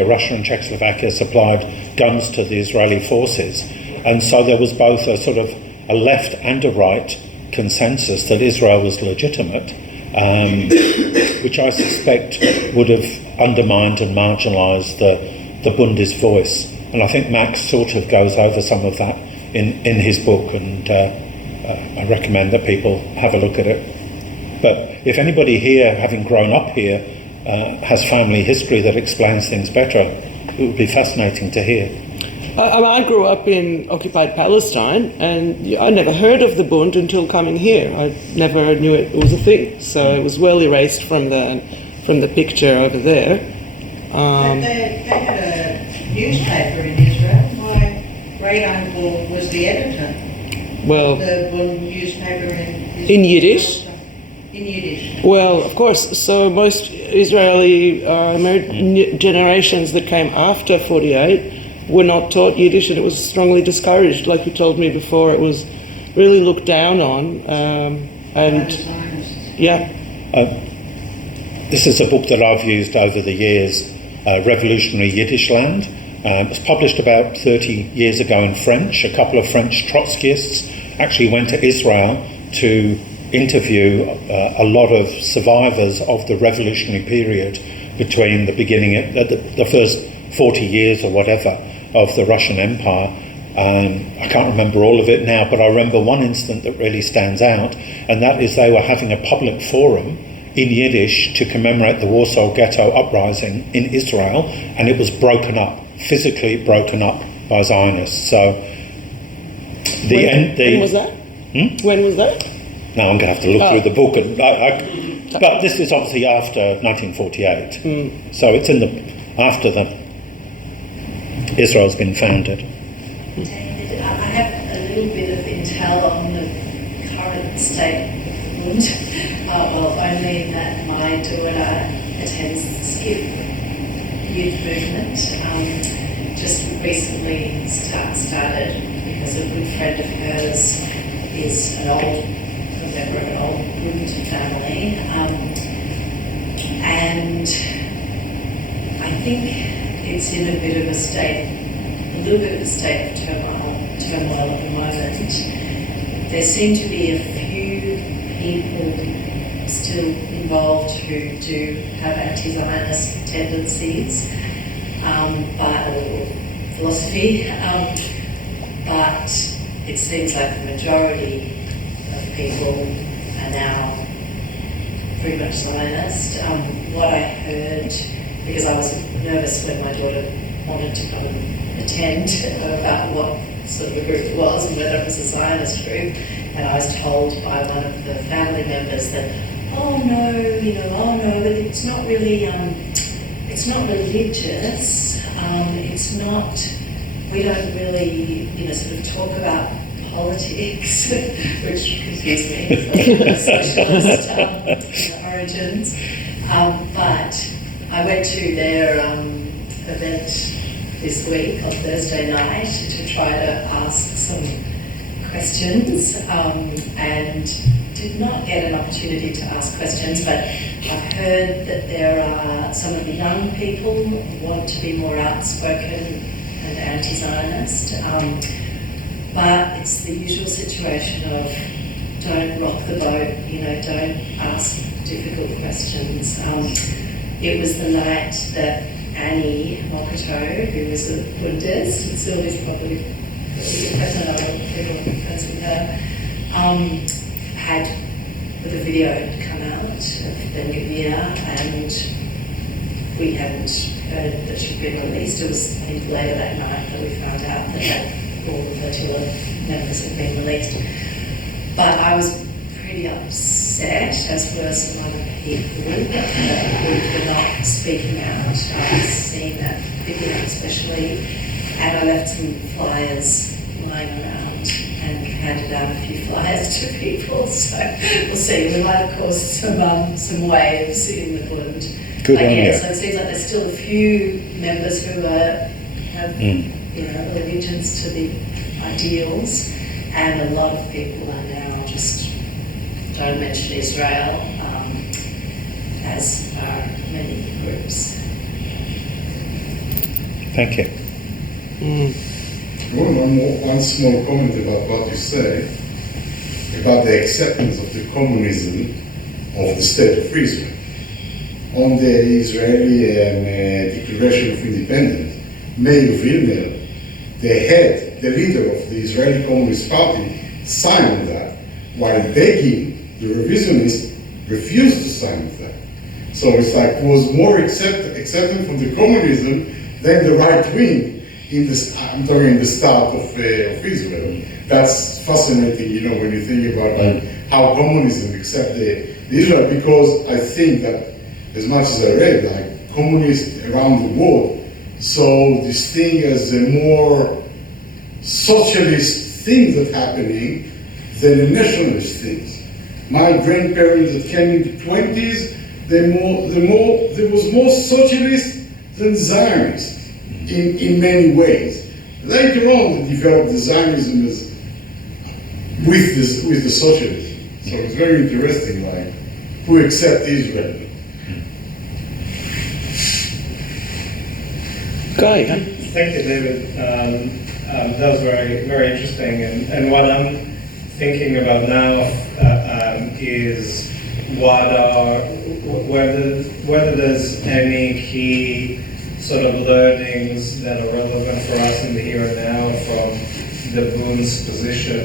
Russia and Czechoslovakia supplied guns to the Israeli forces. And so there was both a sort of a left and a right consensus that Israel was legitimate, which I suspect would have undermined and marginalised the Bundist voice. And I think Max sort of goes over some of that in his book, and I recommend that people have a look at it. But if anybody here, having grown up here, has family history that explains things better, it would be fascinating to hear. I grew up in occupied Palestine, and I never heard of the Bund until coming here. I never knew it was a thing, so it was well erased from the picture over there. They had a newspaper in Israel. My great uncle was the editor. Well, the Bund newspaper in Yiddish. In Yiddish. Well, of course. So most Israeli generations that came after 48 were not taught Yiddish, and it was strongly discouraged. Like you told me before, it was really looked down on. This is a book that I've used over the years, Revolutionary Yiddish Land. It was published about 30 years ago in French. A couple of French Trotskyists actually went to Israel to interview a lot of survivors of the revolutionary period between the beginning, the first 40 years or whatever of the Russian Empire. I can't remember all of it now, but I remember one incident that really stands out, and that is they were having a public forum in Yiddish to commemorate the Warsaw Ghetto uprising in Israel, and it was broken up, physically broken up by Zionists. So when was that? When was that? Now I'm going to have to look through the book, but this is obviously after 1948. So it's after the Israel's been founded. David, I have a little bit of intel on the current state of the Bund, only that my daughter attends the SCIP youth movement. Just recently started because a good friend of hers is a member of an old Bund family, and I think it's in a little bit of a state of turmoil at the moment. There seem to be a few people still involved who do have anti-Zionist tendencies, or philosophy, but it seems like the majority of people are now pretty much Zionist. What I heard, because I was nervous when my daughter wanted to come and attend about what sort of a group it was and whether it was a Zionist group, and I was told by one of the family members that, oh no, but it's not really, it's not religious, we don't really, sort of talk about politics, which confused me, like socialist origins. But I went to their event this week on Thursday night to try to ask some questions, and did not get an opportunity to ask questions, but I've heard that there are some of the young people who want to be more outspoken and anti-Zionist, but it's the usual situation of don't rock the boat, don't ask difficult questions. It was the night that Annie Mokoto, who was a Bundist, and Sylvie's probably, I don't know, people are friends with her, had the video come out of the new year, and we hadn't heard that she'd been released. It was, I think, later that night that we found out that all the MEAA members had been released. But I was pretty upset, as were some other people, who were not speaking out. I've seen that video especially, and I left some flyers lying around and handed out a few flyers to people, so we'll see. We might have caused some waves in the Bund. Good on you. So it seems like there's still a few members who have allegiance to the ideals, and a lot of people are now just don't mention Israel, as are many groups. Thank you. One small comment about what you say about the acceptance of the communism of the State of Israel. On the Israeli Declaration of Independence, MEAA Members, the leader of the Israeli Communist Party, signed that, while begging the revisionists refused to sign that. So it's like it was more accepted from the communism than the right wing. I'm talking in the start of Israel. That's fascinating, when you think about how communism accepted Israel, because I think that, as much as I read, communists around the world saw this thing as a more socialist thing that's happening than a nationalist things. My grandparents that came in the 20s, there was more socialist than Zionist in many ways. Later on, they developed the Zionism with the socialism. So it's very interesting, who accept Israel. Thank you, David. That was very, very interesting. And what I'm thinking about now is whether there's any key sort of learnings that are relevant for us in the here and now from the Bund's position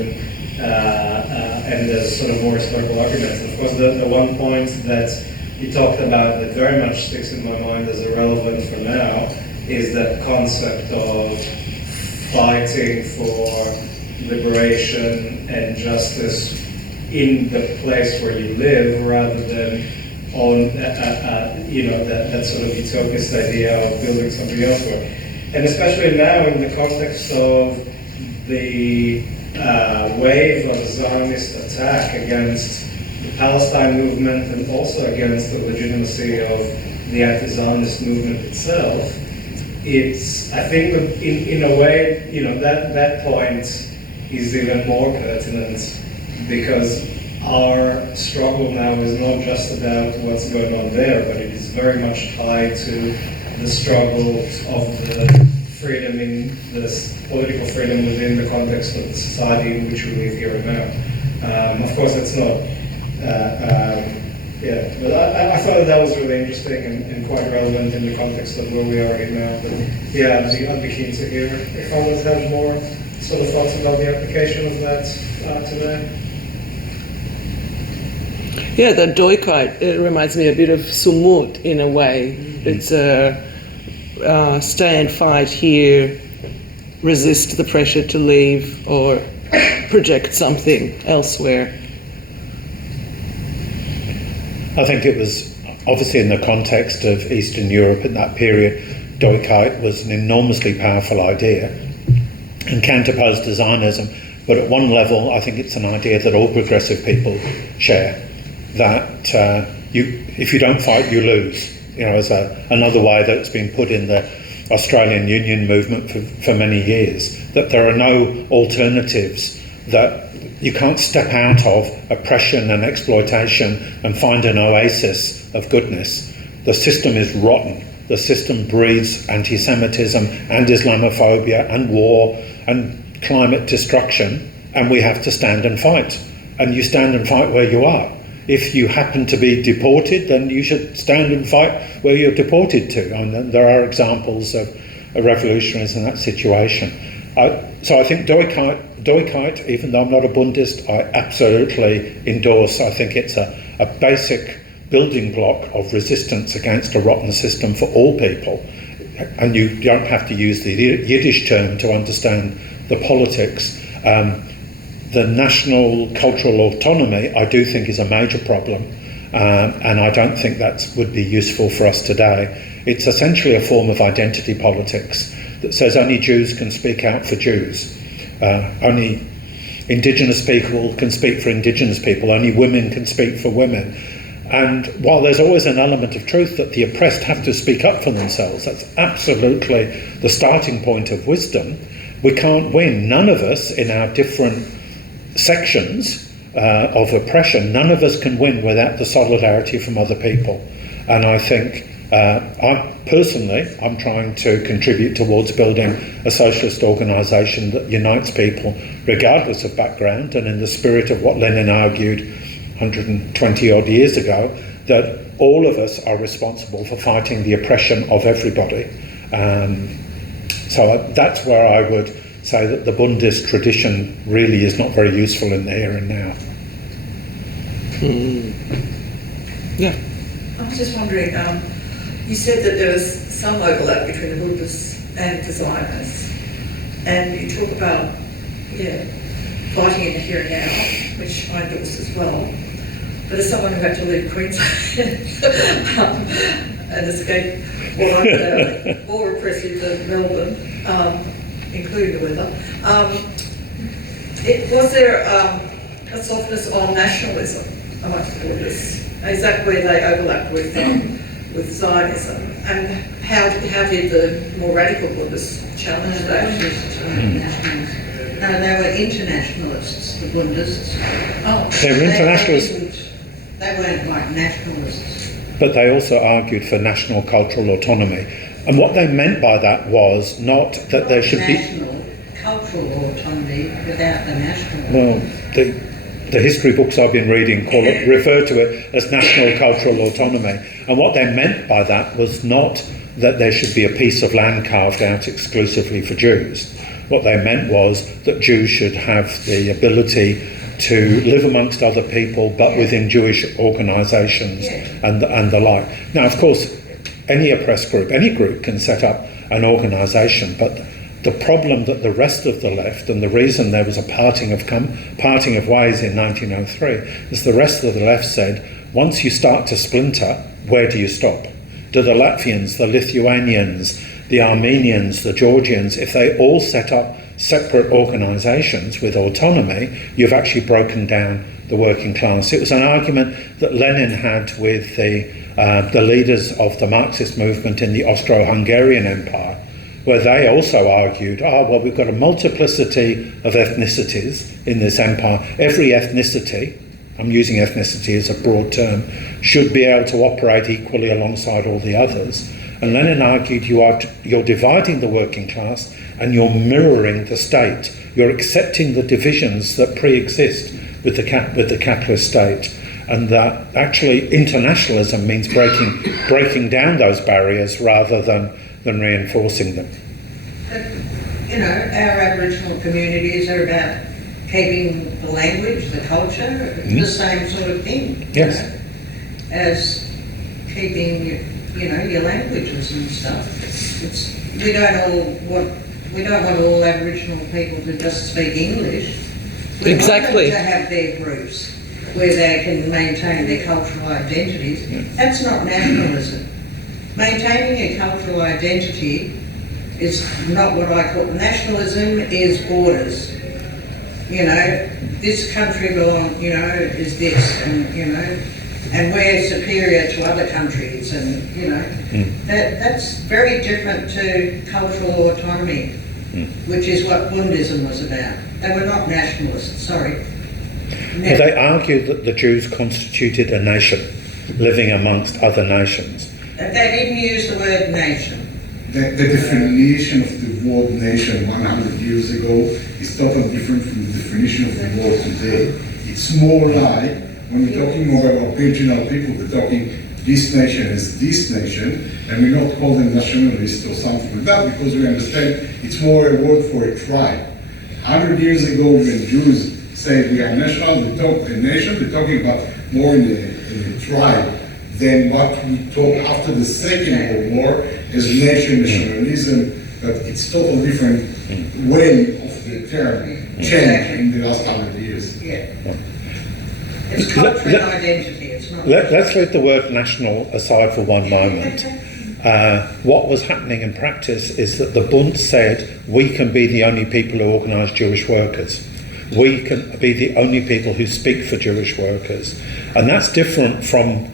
and the sort of more historical arguments. Of course, the one point that you talked about that very much sticks in my mind as irrelevant for now is that concept of fighting for liberation and justice in the place where you live, rather than on that sort of utopist idea of building something elsewhere. And especially now in the context of the wave of Zionist attack against the Palestine movement and also against the legitimacy of the anti-Zionist movement itself, I think that in a way, that point is even more pertinent, because our struggle now is not just about what's going on there, but it is very much tied to the struggle of the freedom in this political freedom within the context of the society in which we live here and now. Of course, it's not. But I thought that was really interesting and quite relevant in the context of where we are right now. But yeah, I'd be keen to hear if others have more sort of thoughts about the application of that today. Yeah, the Doikite, it reminds me a bit of Sumut in a way. It's a stay and fight here, resist the pressure to leave or project something elsewhere. I think it was obviously in the context of Eastern Europe in that period, Doikite was an enormously powerful idea and counterposed to Zionism. But at one level, I think it's an idea that all progressive people share, that if you don't fight, you lose. As another way that it's been put in the Australian Union movement for many years, that there are no alternatives, that you can't step out of oppression and exploitation and find an oasis of goodness. The system is rotten. The system breeds anti-Semitism and Islamophobia and war and climate destruction, and we have to stand and fight. And you stand and fight where you are. If you happen to be deported, then you should stand and fight where you're deported to. And there are examples of revolutionaries in that situation. So I think Doikite, even though I'm not a Bundist, I absolutely endorse. I think it's a basic building block of resistance against a rotten system for all people. And you don't have to use the Yiddish term to understand the politics. The national cultural autonomy, I do think, is a major problem, and I don't think that would be useful for us today. It's essentially a form of identity politics that says only Jews can speak out for Jews, only Indigenous people can speak for Indigenous people, only women can speak for women. And while there's always an element of truth that the oppressed have to speak up for themselves, that's absolutely the starting point of wisdom, we can't win. None of us in our different sections of oppression, none of us can win without the solidarity from other people. And I think I'm trying to contribute towards building a socialist organisation that unites people regardless of background, and in the spirit of what Lenin argued 120 odd years ago, that all of us are responsible for fighting the oppression of everybody. So that's where I would say that the Bundist tradition really is not very useful in the here and now. Yeah. I was just wondering, you said that there was some overlap between the Bundists and the Zionists, and you talk about fighting in the here and now, which I endorse as well. But as someone who had to leave Queensland and escape what I found more repressive than Melbourne, including the weather, was there a softness on nationalism amongst the Bundists? Is that where they overlap with Zionism? And how did the more radical Bundists challenge that? No, they were internationalists, the Bundists. Oh, they were internationalists. They weren't like nationalists. But they also argued for national cultural autonomy. And what they meant by that was not that there should be national cultural autonomy without the national. Well, the history books I've been reading refer to it as national cultural autonomy. And what they meant by that was not that there should be a piece of land carved out exclusively for Jews. What they meant was that Jews should have the ability to live amongst other people, but within Jewish organisations and the like. Now, of course, any oppressed group, any group can set up an organisation, but the problem that the rest of the left, and the reason there was a parting of ways in 1903, is the rest of the left said, once you start to splinter, where do you stop? Do the Latvians, the Lithuanians, the Armenians, the Georgians, if they all set up separate organisations with autonomy, you've actually broken down the working class. It was an argument that Lenin had with the leaders of the Marxist movement in the Austro-Hungarian Empire, where they also argued, we've got a multiplicity of ethnicities in this empire. Every ethnicity, I'm using ethnicity as a broad term, should be able to operate equally alongside all the others. And Lenin argued you're dividing the working class and you're mirroring the state. You're accepting the divisions that pre-exist with the capitalist state, and that actually internationalism means breaking down those barriers rather than reinforcing them. You know, our Aboriginal communities are about keeping the language, the culture, the same sort of thing. Yes. You know, as keeping your languages and stuff. We don't want all Aboriginal people to just speak English. We Exactly. want them to have their groups where they can maintain their cultural identities. That's not nationalism. Maintaining a cultural identity is not what I call nationalism. Is borders. This country is this, and we're superior to other countries, and that's very different to cultural autonomy, which is what Bundism was about. They were not nationalists, sorry. Well, they argued that the Jews constituted a nation, living amongst other nations. They didn't use the word nation. The definition of the word nation 100 years ago is totally different from the definition of the word today. It's more like, when we're talking about Aboriginal people, we're talking this nation as this nation, and we're not calling them nationalists or something like that, because we understand it's more a word for a tribe. 100 years ago, when Jews say we are national, they talk a nation, they're talking about more in a tribe than what we talk after the Second World War as nationalism, but it's totally different way of the term change in the last 100 years. Yeah. It's cultural identity, it's not... Let's leave the word national aside for one moment. What was happening in practice is that the Bund said, we can be the only people who organise Jewish workers. We can be the only people who speak for Jewish workers. And that's different from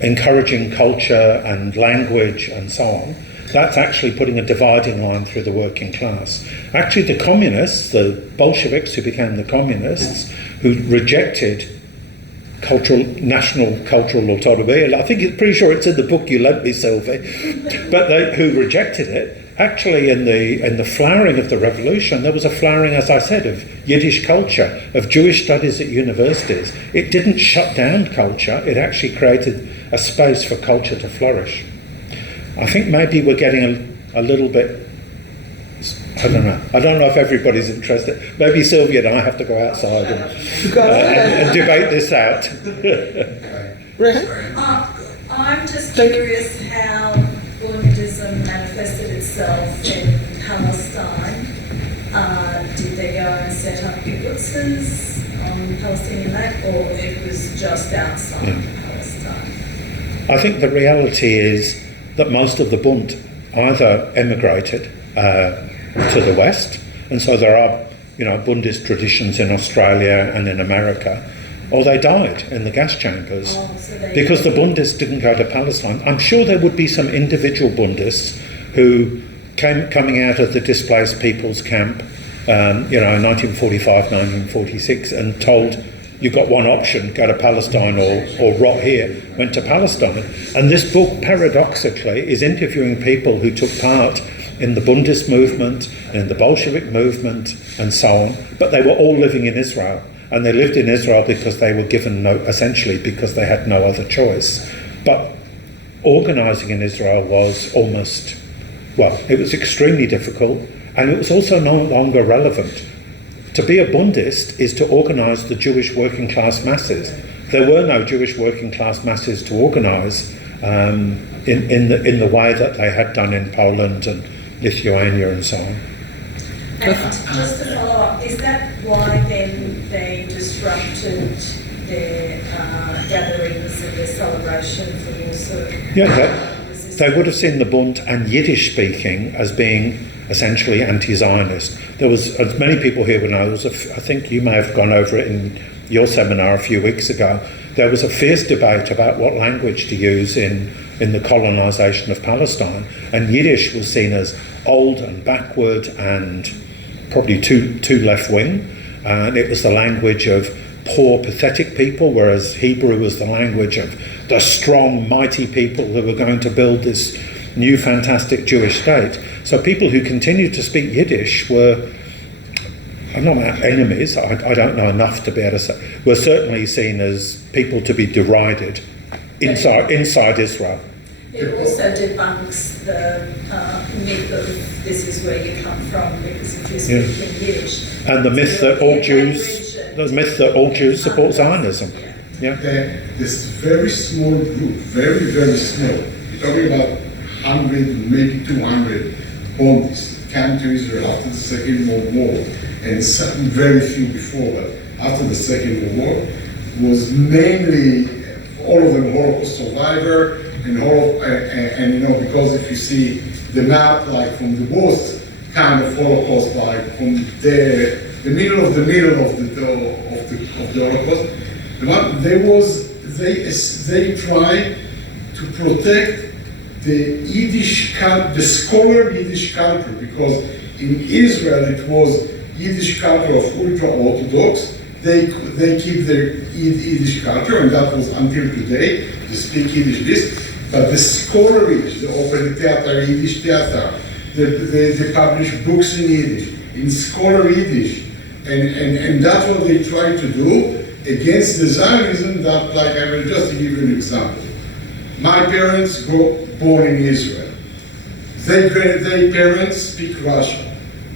encouraging culture and language and so on. That's actually putting a dividing line through the working class. Actually, the communists, the Bolsheviks who became the communists, who rejected national cultural autonomy, and I think it's pretty sure it's in the book you lent me, Sylvie, but who rejected it, actually in the flowering of the revolution, there was a flowering, as I said, of Yiddish culture, of Jewish studies at universities. It didn't shut down culture, it actually created a space for culture to flourish. I think maybe we're getting a little bit, I don't know if everybody's interested. Maybe Sylvia and I have to go outside and debate this out. I'm just curious how Bundism manifested itself in Palestine. Did they go and set up kibbutzes on Palestinian land, or it was just outside Palestine? I think the reality is that most of the Bund either emigrated to the West, and so there are, Bundist traditions in Australia and in America, or they died in the gas chambers because the Bundists didn't go to Palestine. I'm sure there would be some individual Bundists who coming out of the displaced people's camp, in 1945, 1946, and told, you've got one option, go to Palestine or rot here, went to Palestine. And this book, paradoxically, is interviewing people who took part in the Bundist movement, in the Bolshevik movement, and so on, but they were all living in Israel. And they lived in Israel because they were given essentially because they had no other choice. But organising in Israel was it was extremely difficult, and it was also no longer relevant. To be a Bundist is to organise the Jewish working class masses. There were no Jewish working class masses to organise in the way that they had done in Poland and Lithuania and so on. And just to follow up, is that why then they disrupted their gatherings and their celebrations and also resistance they would have seen the Bund and Yiddish speaking as being essentially anti-Zionist. There was, as many people here will know, there was I think you may have gone over it in your seminar a few weeks ago, there was a fierce debate about what language to use in the colonisation of Palestine, and Yiddish was seen as old and backward and probably too left-wing, and it was the language of poor, pathetic people, whereas Hebrew was the language of the strong, mighty people who were going to build this new, fantastic Jewish state. So people who continued to speak Yiddish were, I'm not enemies, I don't know enough to be able to say, were certainly seen as people to be derided inside Israel. It also debunks the myth of this is where you come from because if you speak in Yiddish. And the myth that all Jews support Zionism. Yeah. This very small group, very, very small, you're talking about 100, maybe 200 Bundists came to Israel after the Second World War, and very few before that. After the Second World War, was mainly all of them Holocaust survivor, and you know, because if you see the map, like from the worst kind of Holocaust, like from the middle of the Holocaust, they tried to protect the Yiddish, the scholar Yiddish culture, because in Israel it was Yiddish culture of ultra-Orthodox. They keep their Yiddish culture, and that was until today. They speak Yiddish this, but the scholar Yiddish, the Open Theater, Yiddish Theater, they publish books in Yiddish, in scholar Yiddish, and that's what they try to do against the Zionism that, like, I will just give you an example. My parents born in Israel. Their parents speak Russian.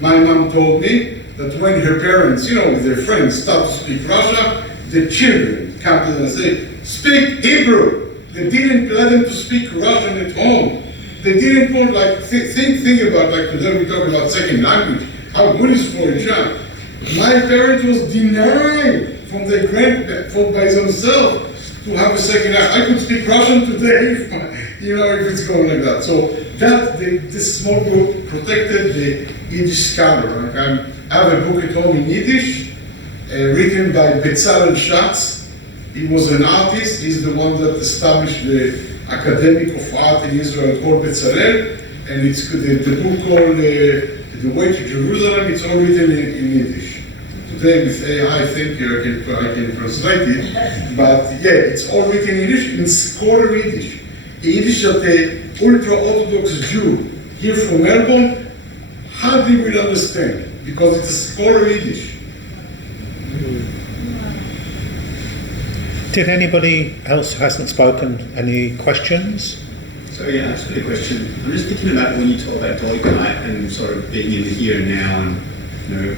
My mom told me that when her parents, you know, with their friends start to speak Russian, the children come to them and say, speak Hebrew. They didn't let them to speak Russian at home. They didn't want, like, think about, like, today we talk about second language, how good is for a child. My parents was denied from their by themselves to have a second language. I could speak Russian today, you know, if it's going like that. So that, this small group protected the Yiddish scholar. Like, I have a book at home in Yiddish, written by Bezalel Schatz. He was an artist. He's the one that established the Academic of Art in Israel called Bezalel, and it's the book called The Way to Jerusalem. It's all written in Yiddish. Today with AI, I think I can translate it, but yeah, it's all written in Yiddish, in scholar Yiddish. Yiddish that the ultra-Orthodox Jew here from Melbourne hardly will understand, because it's a scholar Yiddish. Did anybody else who hasn't spoken, any questions? So yeah, that's a good question. I'm just thinking about when you talk about Deutschland and sort of being in the here and now, and you know,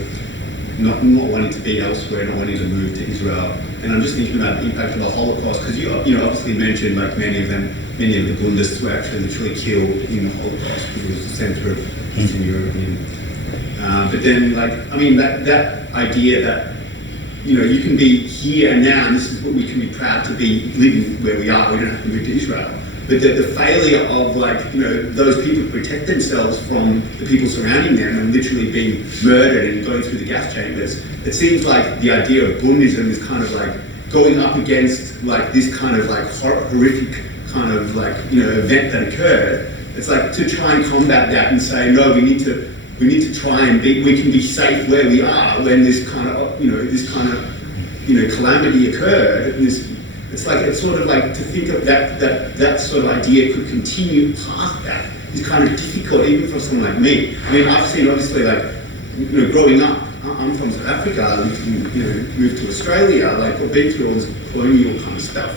not wanting to be elsewhere, not wanting to move to Israel. And I'm just thinking about the impact of the Holocaust, because you obviously mentioned, like, many of the Bundists were actually literally killed in the Holocaust, because it was the centre of Eastern Europe. But then, like, I mean, that idea that, you know, you can be here and now, and this is what we can be proud to be living where we are. We don't have to move to Israel. But the failure of, like, you know, those people to protect themselves from the people surrounding them and literally being murdered and going through the gas chambers, it seems like the idea of Bundism is kind of like going up against, like, this kind of, like, horrific kind of, like, you know, event that occurred. It's like to try and combat that and say, no, we need to try and we can be safe where we are when this kind of, you know, calamity occurred. And it's sort of like to think of that sort of idea could continue past that is kind of difficult, even for someone like me. I mean, I've seen, obviously, like, you know, growing up, I'm from South Africa, moved to Australia, like, I've been through all this colonial kind of stuff.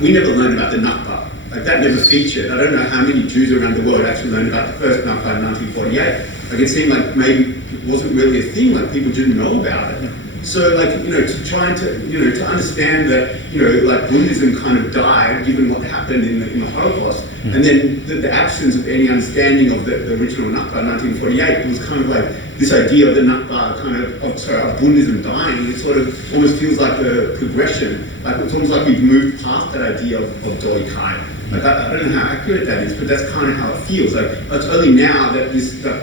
We never learned about the Nakba. Like, that never featured. I don't know how many Jews around the world actually learned about the first Nakba in 1948. Like, it seemed like maybe it wasn't really a thing, like, people didn't know about it. So, like, you know, to try to, you know, to understand that, you know, like, Bundism kind of died given what happened in the Holocaust, and then the absence of any understanding of the original Nakba in 1948 was kind of like this idea of the of Bundism dying, it sort of almost feels like a progression. Like it's almost like we've moved past that idea of Deutschheit. Like I don't know how accurate that is, but that's kind of how it feels. Like it's only now that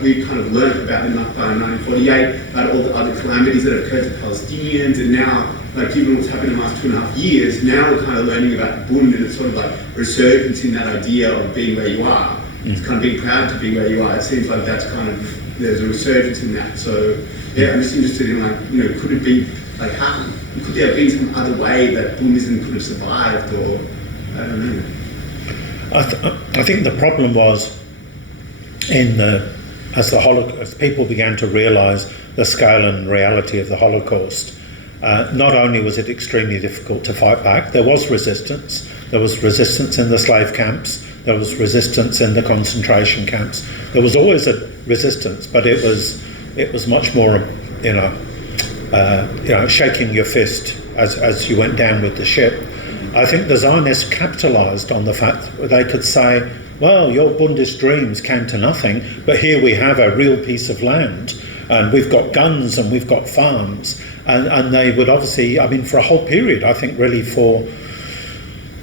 we've kind of learned about the Nakba in 1948, about all the other calamities that have occurred to Palestinians, and now, like even what's happened in the last 2.5 years, now we're kind of learning about Bund, and it's sort of like resurgence in that idea of being where you are. It's kind of being proud to be where you are. It seems like that's kind of, there's a resurgence in that. So yeah, I'm just interested in could it be like could there have been some other way that Bundism could have survived, or I don't know. I think the problem was as people began to realise the scale and reality of the Holocaust. Not only was it extremely difficult to fight back, there was resistance. There was resistance in the slave camps. There was resistance in the concentration camps. There was always a resistance, but it was much more, shaking your fist as you went down with the ship. I think the Zionists capitalised on the fact that they could say, well, your Bundist dreams came to nothing, but here we have a real piece of land, and we've got guns and we've got farms. And they would obviously, for a whole period, I think really for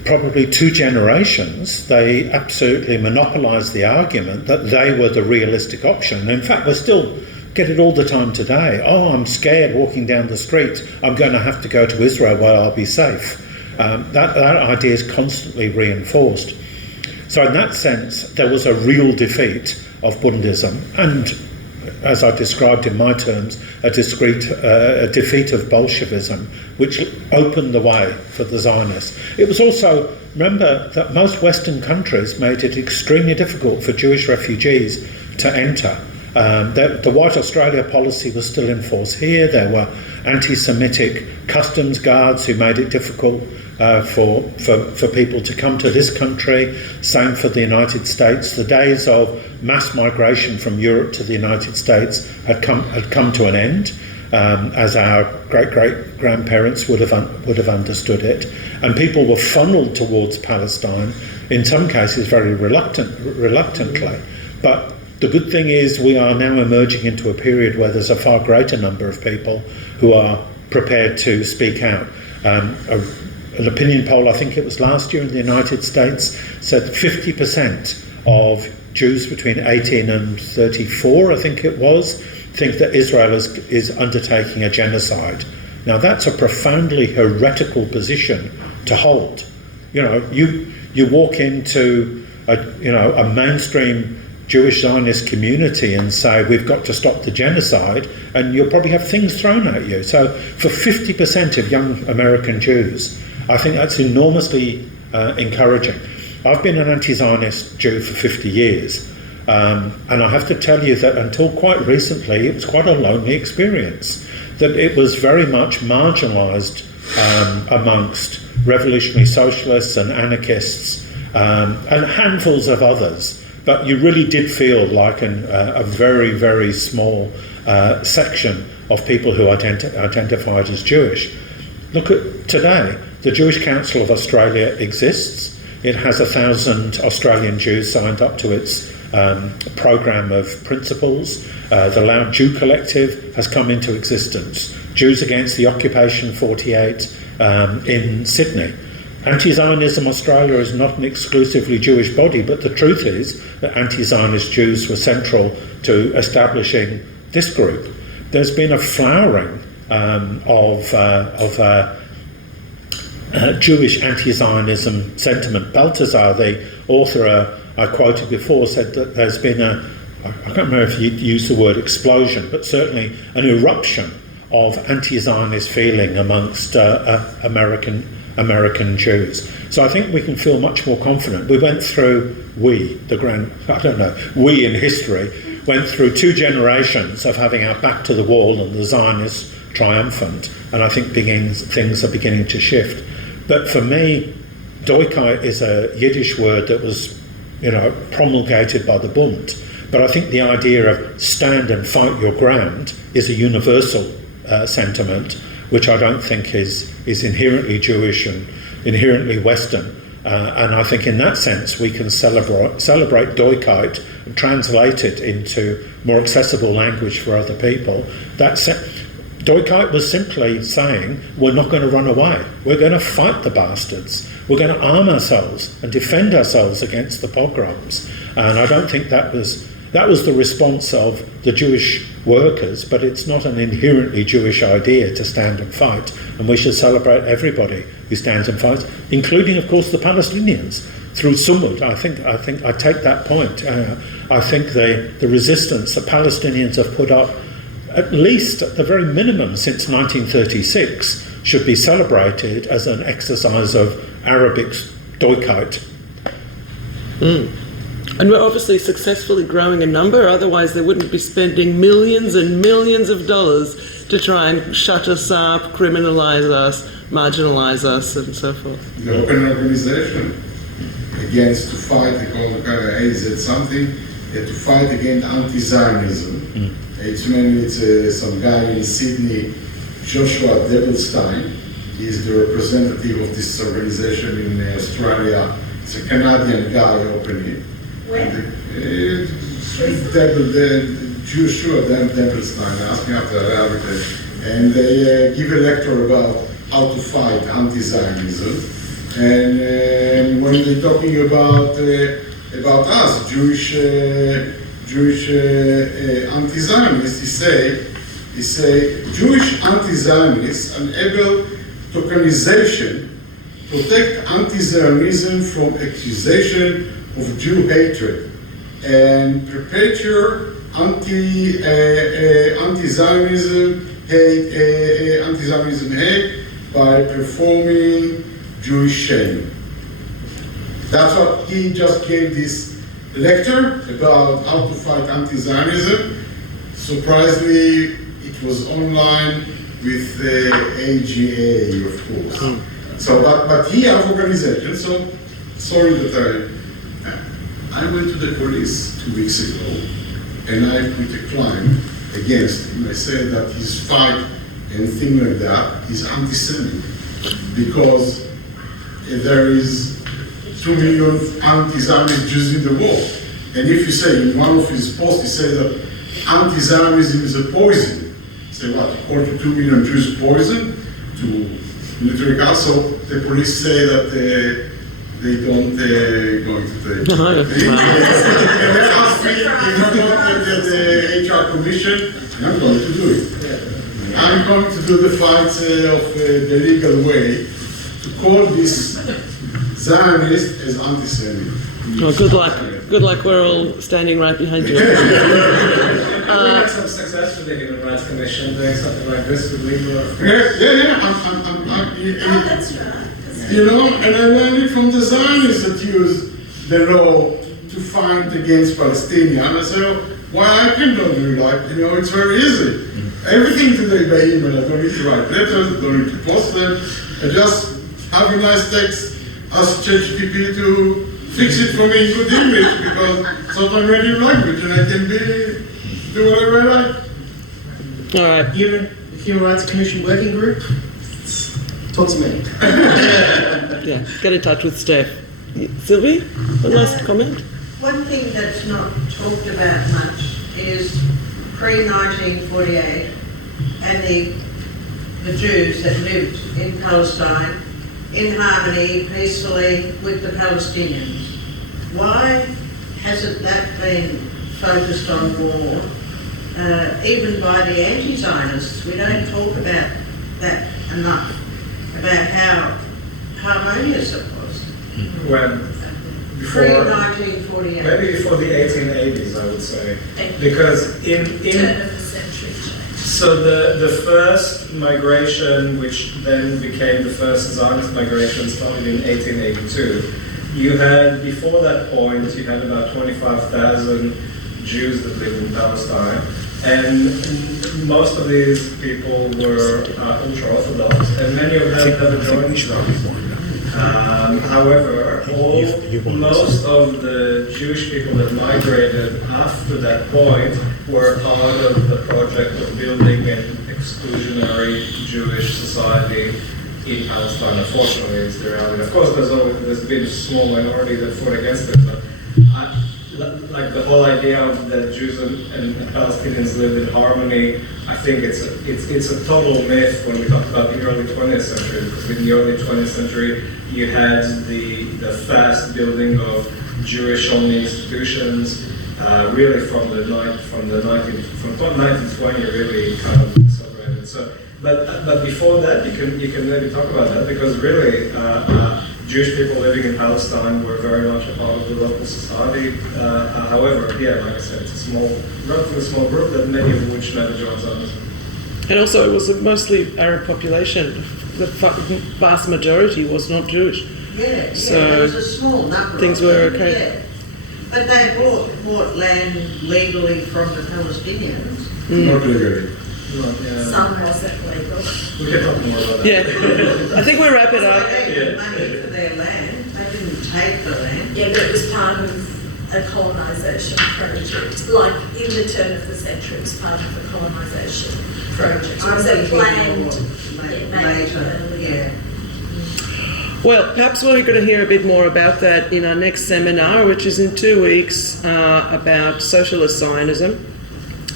probably 2 generations, they absolutely monopolised the argument that they were the realistic option. And in fact, we still get it all the time today. Oh, I'm scared walking down the street. I'm going to have to go to Israel where I'll be safe. That idea is constantly reinforced. So in that sense, there was a real defeat of Bundism, and as I described in my terms, a defeat of Bolshevism, which opened the way for the Zionists. It was also, remember that most Western countries made it extremely difficult for Jewish refugees to enter. The White Australia policy was still in force here. There were anti-Semitic customs guards who made it difficult for people to come to this country. Same for the United States. The days of mass migration from Europe to the United States had come to an end, as our great-great-grandparents would have understood it. And people were funneled towards Palestine, in some cases very reluctantly. But the good thing is we are now emerging into a period where there's a far greater number of people who are prepared to speak out. An opinion poll, I think it was last year in the United States, said 50% of Jews between 18 and 34, I think it was, think that Israel is undertaking a genocide. Now that's a profoundly heretical position to hold. You walk into a mainstream Jewish Zionist community and say we've got to stop the genocide, and you'll probably have things thrown at you. So for 50% of young American Jews, I think that's enormously encouraging. I've been an anti-Zionist Jew for 50 years, and I have to tell you that until quite recently it was quite a lonely experience, that it was very much marginalised amongst revolutionary socialists and anarchists and handfuls of others. But you really did feel like a very, very small section of people who identified as Jewish. Look at today. The Jewish Council of Australia exists. It has 1,000 Australian Jews signed up to its programme of principles. The Loud Jew Collective has come into existence. Jews Against the Occupation 48 in Sydney. Anti-Zionism Australia is not an exclusively Jewish body, but the truth is that anti-Zionist Jews were central to establishing this group. There's been a flowering of Jewish anti-Zionism sentiment. Balthasar, the author I quoted before, said that there's been I can't remember if he used the word explosion, but certainly an eruption of anti-Zionist feeling amongst American Jews. So I think we can feel much more confident. We went through, we in history, went through 2 generations of having our back to the wall and the Zionists triumphant, and I think things are beginning to shift. But for me, Deutschheit is a Yiddish word that was, promulgated by the Bund. But I think the idea of stand and fight your ground is a universal sentiment, which I don't think is inherently Jewish and inherently Western. And I think in that sense we can celebrate Deutschheit and translate it into more accessible language for other people. Deutschheit was simply saying, we're not going to run away. We're going to fight the bastards. We're going to arm ourselves and defend ourselves against the pogroms. And I don't think that was the response of the Jewish workers, but it's not an inherently Jewish idea to stand and fight. And we should celebrate everybody who stands and fights, including, of course, the Palestinians. Through Sumud, I think I take that point. I think the resistance the Palestinians have put up, at least at the very minimum since 1936, should be celebrated as an exercise of Arabic Deutschheit. And we're obviously successfully growing a number, otherwise they wouldn't be spending millions and millions of dollars to try and shut us up, criminalise us, marginalise us, and so forth. The open organisation against to fight, they call it something, to fight against anti-Zionism. It's mainly some guy in Sydney, Joshua Devilstein. He's the representative of this organization in Australia. It's a Canadian guy opening. Where? Joshua Devilstein, ask me after Arabic. And they give a lecture about how to fight anti-Zionism. And when they're talking about us, Jewish anti-Zionists, he say Jewish anti-Zionists enable tokenization, protect anti-Zionism from accusation of Jew hatred, and perpetuate anti-Zionism hate by performing Jewish shame. That's what he just gave this lecture about how to fight anti-Zionism. Surprisingly, it was online with the AGA, of course. So, but he has organization. So, sorry that I went to the police 2 weeks ago, and I put a claim against him. I said that his fight and thing like that is anti-Semitic because there is 2 million anti-Zionist Jews in the world. And if you say in one of his posts, he says that anti-Zionism is a poison. Say what, according to 2 million Jews poison to military cars, so the police say that they don't going to take it. And they asked me if I'm going to get the HR commission, and I'm going to do it. I'm going to do the fight of the legal way to call this Zionist as anti-Semitic. Oh, good luck. Good luck, we're all standing right behind you. We had some success with the Human Rights Commission doing something like this with legal. That's right. You know, and I learned it from the Zionists that use the law to fight against Palestinians. And I say, why I can don't do that? You know, it's very easy. Everything today by email, I don't need to write letters, I don't need to post them. I just have a nice text, ask ChatGPT to fix it for me in good English because it's not my native language and I can do whatever I like. All right. Human Rights Commission working group? Talk to me. Yeah, get in touch with Steph. Sylvie, the last comment? One thing that's not talked about much is pre-1948 and the Jews that lived in Palestine in harmony, peacefully with the Palestinians. Why hasn't that been focused on war? Even by the anti-Zionists, we don't talk about that enough, about how harmonious it was. When Pre-1948. Maybe before the 1880s, I would say, because in Turn of the century change. so the first migration, which then became the first Zionist migration, started in 1882. You had, before that point, you had about 25,000 Jews that lived in Palestine, and most of these people were ultra-Orthodox, and many of them never joined Islam. However, most of the Jewish people that migrated after that point were part of the project of building an exclusionary Jewish society in Palestine. Unfortunately, is the reality. Of course, there's been a small minority that fought against it, but like the whole idea of that Jews and Palestinians live in harmony, I think it's a total myth when we talk about the early 20th century. Because in the early 20th century, you had the fast building of Jewish-only institutions, really from 1920, really kind of accelerated. So, but before that, you can maybe talk about that, because really Jewish people living in Palestine were very much a part of the local society. However, yeah, like I said, it's a relatively small group that many of which never joined Zionism. And also, it was a mostly Arab population. The vast majority was not Jewish. Yeah, so there was a small number. Things were okay. Yeah. But they bought land legally from the Palestinians. Not legally. Some wasn't legal. We can talk more about that. Yeah, I think we'll wrap it up. They had money for their land. They didn't take the land. Yeah, but it was part of a colonisation project. Like in the turn of the century, it was part of a colonisation project. It was a planned later. Yeah. Well, perhaps we're going to hear a bit more about that in our next seminar, which is in 2 weeks, about socialist Zionism,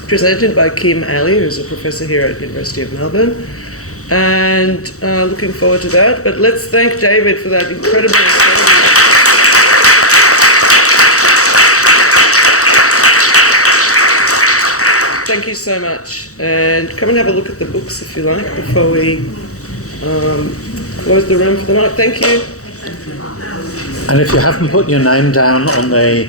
presented by Kim Ali, who's a professor here at the University of Melbourne. And looking forward to that. But let's thank David for that incredible story. Thank you so much. And come and have a look at the books if you like before we close the room for the night. Thank you. And if you haven't put your name down on the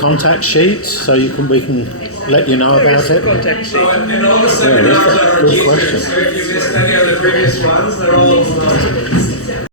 contact sheet, so we can let you know about it. Contact sheet. And all the seminars are good question. so if you missed any of the previous ones, they're all online.